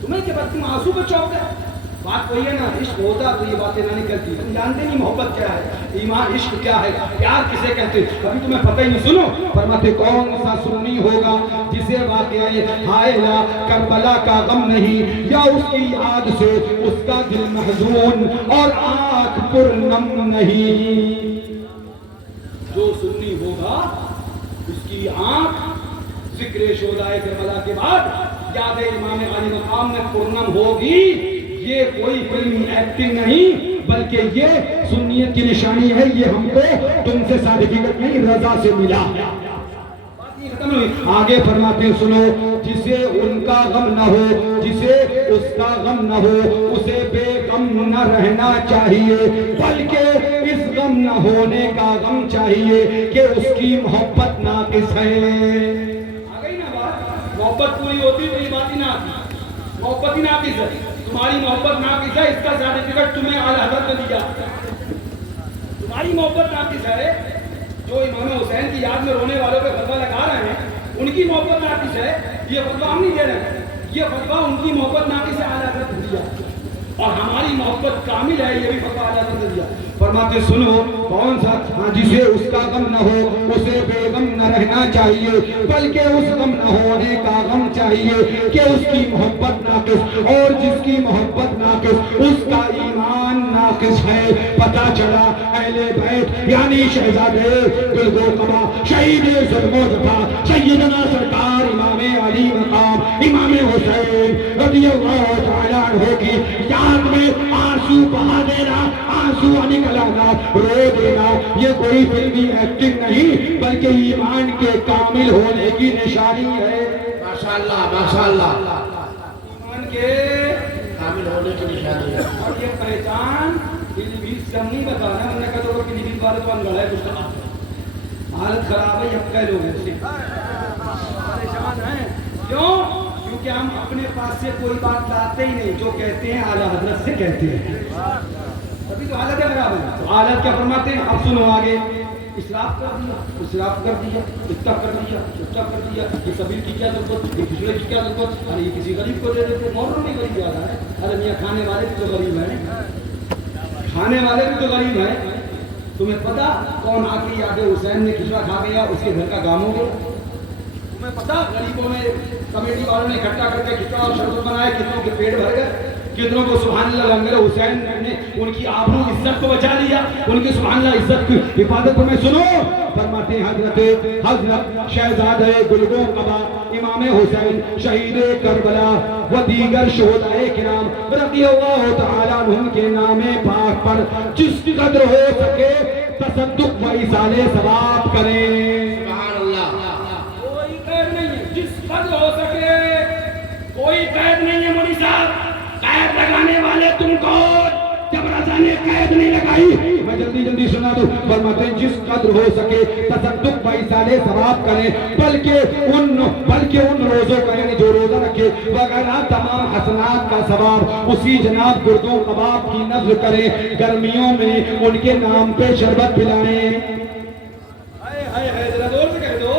تمہیں کیا بات، تم آنسو پہ چوک گئے. بات وہی ہے نا، عشق ہوتا تو یہ باتیں نہ نکلتی. تم جانتے نہیں محبت کیا ہے، ایمان عشق کیا ہے، پیار کسے کہتے ہیں، کبھی تمہیں پتہ ہی نہیں. سنو فرماتے کون سا سنی ہوگا جسے واقعہ حائلہ کربلا کا غم نہیں، یا اس کی یاد سے اس کا دل محزون اور آنکھ پرنم نہیں. جو سنی ہوگا اس کی آنکھ ذکر شہدائے کربلا کے بعد یاد امام علی مقام میں پرنم ہوگی. یہ کوئی فلمی ایکٹنگ نہیں بلکہ یہ سنیت کی نشانی ہے. یہ ہم کو تم سے سرٹیفکیٹ نہیں، رضا سے ملا. آگے فرماتے ہیں سنو، جسے ان کا غم نہ ہو، جسے اس کا غم نہ ہو، اسے بے غم نہ رہنا چاہیے، بلکہ اس غم نہ ہونے کا غم چاہیے کہ اس کی محبت ناقص ہے. محبت پوری ہوتی تو یہ بات ہی نہ آتی. محبت ہی ناقص ہے. تمہاری محبت ناقص ہے, اس کا سرٹیفکیٹ تمہیں اعلی حضرت نے دیا. تمہاری محبت ناقص ہے. جو امام حسین کی یاد میں رونے والوں پہ فتویٰ لگا رہے ہیں ان کی محبت ناقص ہے. یہ فتویٰ ہم نہیں دے رہے ہیں, یہ فتویٰ ان کی محبت ناقص ہے اعلی حضرت نے دیا, اور ہماری محبت کامل ہے, یہ بھی فتویٰ اعلی حضرت نے دیا. فرماتے سنو کون سا جسے اس کا غم نہ ہو اسے بے غم نہ رہنا چاہیے, بلکہ اس غم نہ ہونے کا غم چاہیے کہ اس کی محبت ناقص, اور جس کی محبت ناقص اس کا ایمان ناقص ہے. پتہ چلا اہل بیت یعنی شہزادے گلگوقبہ شہید ظلم و جفا سیدنا سرکار امام علی مقام امام حسین رضی اللہ تعالیٰ عنہ کی یاد میں آنسو بہا دینا, آنسو نکلانا, رو دینا, یہ کوئی فلمی ایکٹنگ نہیں بلکہ ایمان کے کامل ہونے کی نشانی ہے. ماشاءاللہ ماشاءاللہ, ایمان کے کامل ہونے کی نشانی ہے. اور یہ پہچان پیلی بھیت سے ہم نہیں بتانا. ہم نے کہا تو پیلی بھیت والے تو انگڑ ہے, کچھ حالت خراب ہے, اب کہہ لوگ ایسے پریشان ہیں. کیوں؟ کیونکہ ہم اپنے پاس سے کوئی بات لاتے ہی نہیں, جو کہتے ہیں اعلیٰ حضرت سے کہتے ہیں. ابھی تو حالت خراب ہے. تو حالت کیا فرماتے ہیں؟ اب سنو آگے. اسراف کر دیا, اسراف کر دیا, اتنا کر دیا, اتنا کر دیا. یہ سبیل کی کیا ضرورت, یہ دوسرے کی کیا ضرورت, ارے یہ کسی غریب کو دے دیتے. محرم بھی غریب زیادہ ہے. ارے میاں کھانے والے بھی تو غریب ہیں, کھانے والے بھی تو غریب ہیں. تمہیں پتا کون آ کے یاد حسین نے کھچڑا کھا گیا, اس کے گھر کا کام ہو گیا؟ تمہیں پتا غریبوں میں کمیٹی والوں نے اکٹھا کر کے کھچڑا اور شربت بنائے, کتنوں کے پیٹ بھر گئے, کتنوں کو سبحان اللہ لنگر حسین نے ان کی آبرو عزت کو بچا لیا, ان کی سبحان اللہ عزت کی حفاظت میں. سنو فرماتے حضرت شہزادہ گلگوقبہ امام حسین شہید کربلا و دیگر شہدائے کرام رضی اللہ تعالیٰ عنہ کے نام پاک پر جس قدر ہو سکے تصدق و ایصال ثواب کریں. سبحان اللہ. کوئی قید نہیں ہے, جس قدر ہو سکے. کوئی قید نہیں ہے مولوی صاحب. قید لگانے والے تم کو, جب رضا نے قید نہیں لگائی. میں جلدی سنا دوں. فرماتے ہیں جس قدر ہو سکے تصدق و ایصال ثواب کریں, بلکہ ان روزوں کا یعنی جو روزہ رکھے وغیرہ تمام حسنات کا ثواب اسی جناب گردوں کباب کی نذر کریں. گرمیوں میں ان کے نام پہ شربت پلائیں. ذرا زور سے کہہ دو.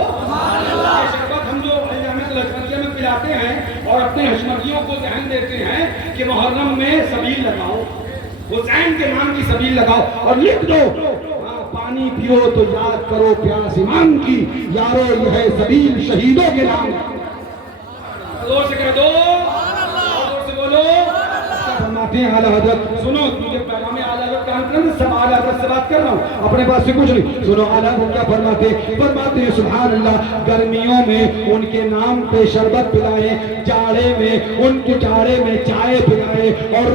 یہ شربت ہم جو ایام لشکریہ میں پلاتے ہیں اور اپنے حشمتیوں کو ذہن دیتے ہیں کہ محرم میں سبیل لگاؤ, حسین کے نام کی سبیل لگاؤ, اور لکھ دو پانی پیو تو یاد کرو پیاس ایمان کی, یارو یہ ہے سبیل شہیدوں کے نام. زور سے کہہ دو, زور سے بولو. فرماتے ہیں اعلیٰ حضرت سنو, مجھے پیغام اعلیٰ حضرت کا نہیں, سب اعلیٰ حضرت سے بات کر رہا ہوں, اپنے پاس سے کچھ نہیں. سنو اعلیٰ حضرت کیا فرماتے ہیں سبحان اللہ گرمیوں میں ان کے نام پہ شربت پلائیں, جاڑے میں ان کے جاڑے میں چائے پلائیں, اور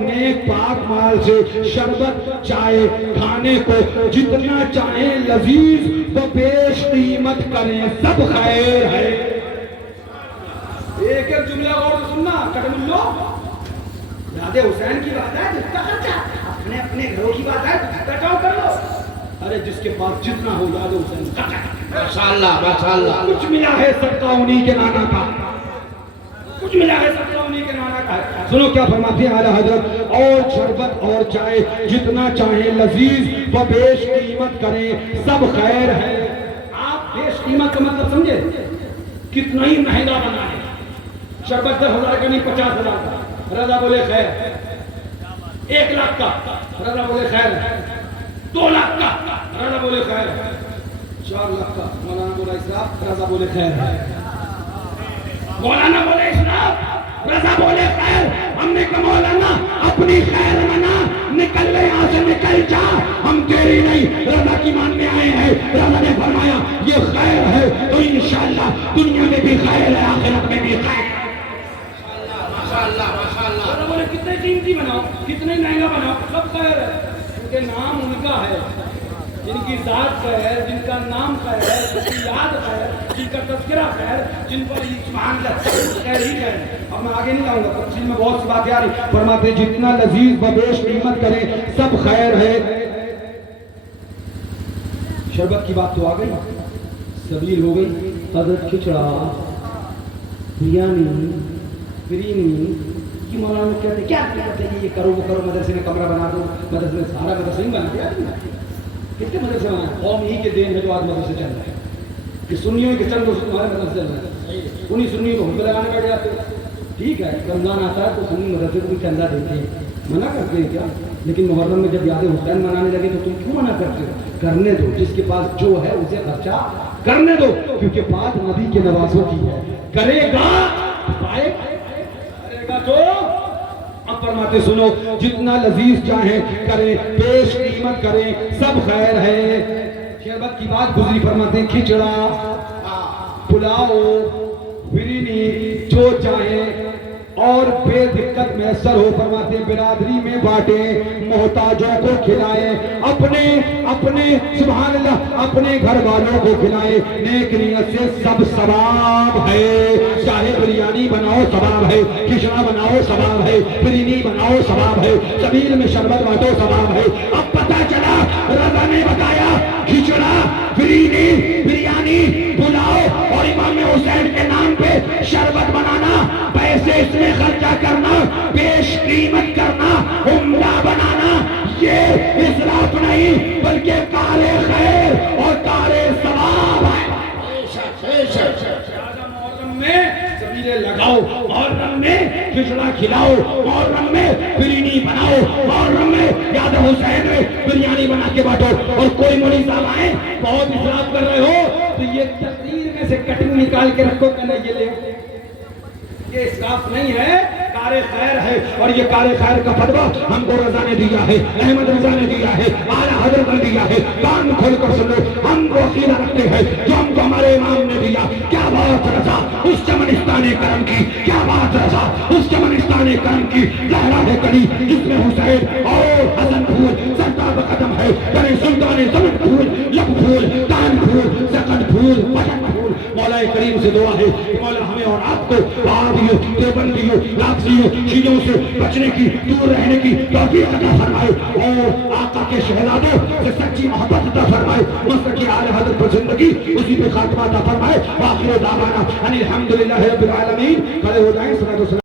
نیک پاک مال سے شربت چائے کھانے کو جتنا چاہیں لذیذ و بیش قیمت کریں, سب خیر ہے. ایک ایک جملہ اور سننا. کٹم لو, یاد حسین کی بات ہے, جس کا خرچہ اپنے اپنے گھروں کی بات ہے, بچاؤ کر لو. ارے جس کے پاس جتنا ہو یاد حسین ماشاءاللہ ماشاءاللہ. کچھ ملا ہے سب کا انہی کے نانا کا, کچھ ملا ہے سب کا انہی کے نانا کا. سنو کیا فرماتے ہیں اعلیٰ حضرت, اور شربت اور چائے جتنا چاہیں لذیذ و بیش قیمت کریں, سب خیر ہے. آپ بیش قیمت کا مطلب سمجھے, کتنا ہی مہنگا بنا ہے. شربت 10,000 کا نہیں 50,000 کا, رضا بولے خیر. 1 لاکھ کا, رضا بولے خیر. 2 لاکھ کا, رضا بولے خیر. 4 لاکھ کا, مولانا بولا اسراف, رضا بولے خیر. مولانا بولے اسراف, رضا بولے خیر. ہم نے کہا مولانا اپنی خیر منا, نکل لے یہاں سے, نکل جا, ہم تیری نہیں رضا کی ماننے آئے ہیں. رضا نے فرمایا یہ خیر ہے تو انشاءاللہ دنیا میں بھی خیر ہے, آخرت میں بھی خیر. رضا بولے کتنے قیمتی بناؤ, کتنے مہنگا بناؤ, سب خیر ہے. ان کے نام ان کا ہے, جن کی ذات خیر, جن کا نام خیر, جن کی یاد خیر, جن کا تذکرہ خیر, جن پر سبحان اللہ خیر ہی خیر. اب میں آگے نہیں جاؤں گا, تفصیل میں بہت سی باتیں آ رہی. فرماتے ہیں جتنا لذیذ و بیش قیمت کریں سب خیر ہے. شربت کی بات تو آ گئی, سبیل ہو گئی, حضرت کھچڑا بریانی بریانی کی مولانا لوگ کہتے ہیں کیا کہتے ہیں یہ کرو وہ کرو مدرسے میں کمرہ بنا دو مدرسے میں سارا مدرسہ ہی بنا دیا کتنے مدرسے بنا قوم ہی کے دین ہے جو آج مدرسے چل رہے ہیں کہ سنیوں کے چند دوست تمہارے مدرسے چل رہے ہیں انہیں سنیوں کو ہم پہ لگانے بیٹھ جاتے ہیں ٹھیک ہے رمضان آتا ہے تو سنی مدرسے کو بھی چندہ دیتے ہیں منع کرتے ہیں کیا لیکن محرم میں جب یاد حسین منانے لگے تو تم کیوں منع کرتے ہو کرنے دو جس کے پاس جو ہے اسے خرچہ کرنے دو کیونکہ بات نبی کے نوازوں کی ہے کرے گا پائے کرے گا تو اب فرماتے سنو جتنا لذیذ چاہیں کریں پیش قیمت کریں سب خیر ہے شربت کی بات گزری فرماتے ہیں کھچڑا پلاؤ بریانی جو چاہیں اور بے دقت میسر ہو فرماتے برادری میں بانٹیں محتاجوں کو کھلائیں اپنے سبحان اللہ اپنے گھر والوں کو کھلائیں نیک نیت سے سب ثواب ہے چاہے بریانی بناؤ ثواب ہے کھچڑا بناؤ ثواب ہے بریانی بناؤ ثواب ہے سبیل میں شربت بانٹو ثواب ہے اب پتہ چلا رضا نے بتایا کھچڑا بریانی پلاؤ اور امام حسین کے نام پہ شربت بنانا پیسے اس میں خرچہ کرنا پیش قیمت کرنا عمدہ بنانا یہ اسراف نہیں بلکہ کار خیر اور کار ثواب ہے محرم میں سبیلے لگاؤ محرم میں کھچڑا کھلاؤ محرم میں بریانی بناؤ محرم میں یاد حسین میں بریانی بنا کے بانٹو اور کوئی مولوی صاحب آئے بہت اسراف کر رہے ہو تو یہ تقریر میں سے کٹنگ نکال کے رکھو کہنا یہ لے یہ اسراف نہیں ہے کار خیر ہے اور یہ کار خیر کا فتویٰ ہم کو رضا نے دیا ہے احمد رضا نے دیا ہے اعلیٰ حضرت نے دیا ہے کان کھول کر سنو ہم وہ عقیدہ رکھتے ہیں جو ہم کو ہمارے امام نے دیا کیا بات رضا اس چمنستان کرم کی کیا بات رضا اس چمنستان کرم کی لہرا ہے کڑی جس میں حسین اور حسن پھول سردار قدم ہے یعنی سلطان زمن پھول لب پھول کان پھول سکن پھول بٹن پھول مولا کریم سے دعا ہے کہ مولا ہمیں اور آپ کو آبیوں دیوبندیوں لاکسیوں چیزوں سے بچنے کی دور رہنے کی توفیق عطا فرمائے اور آقا کے شہزادوں سے سچی محبت عطا فرمائے مسلک اعلی حضرت پر زندگی اسی پہ خاتمہ عطا فرمائے آخر دعوانا ان الحمدللہ رب العالمین کھڑے ہو جائیں صلاۃ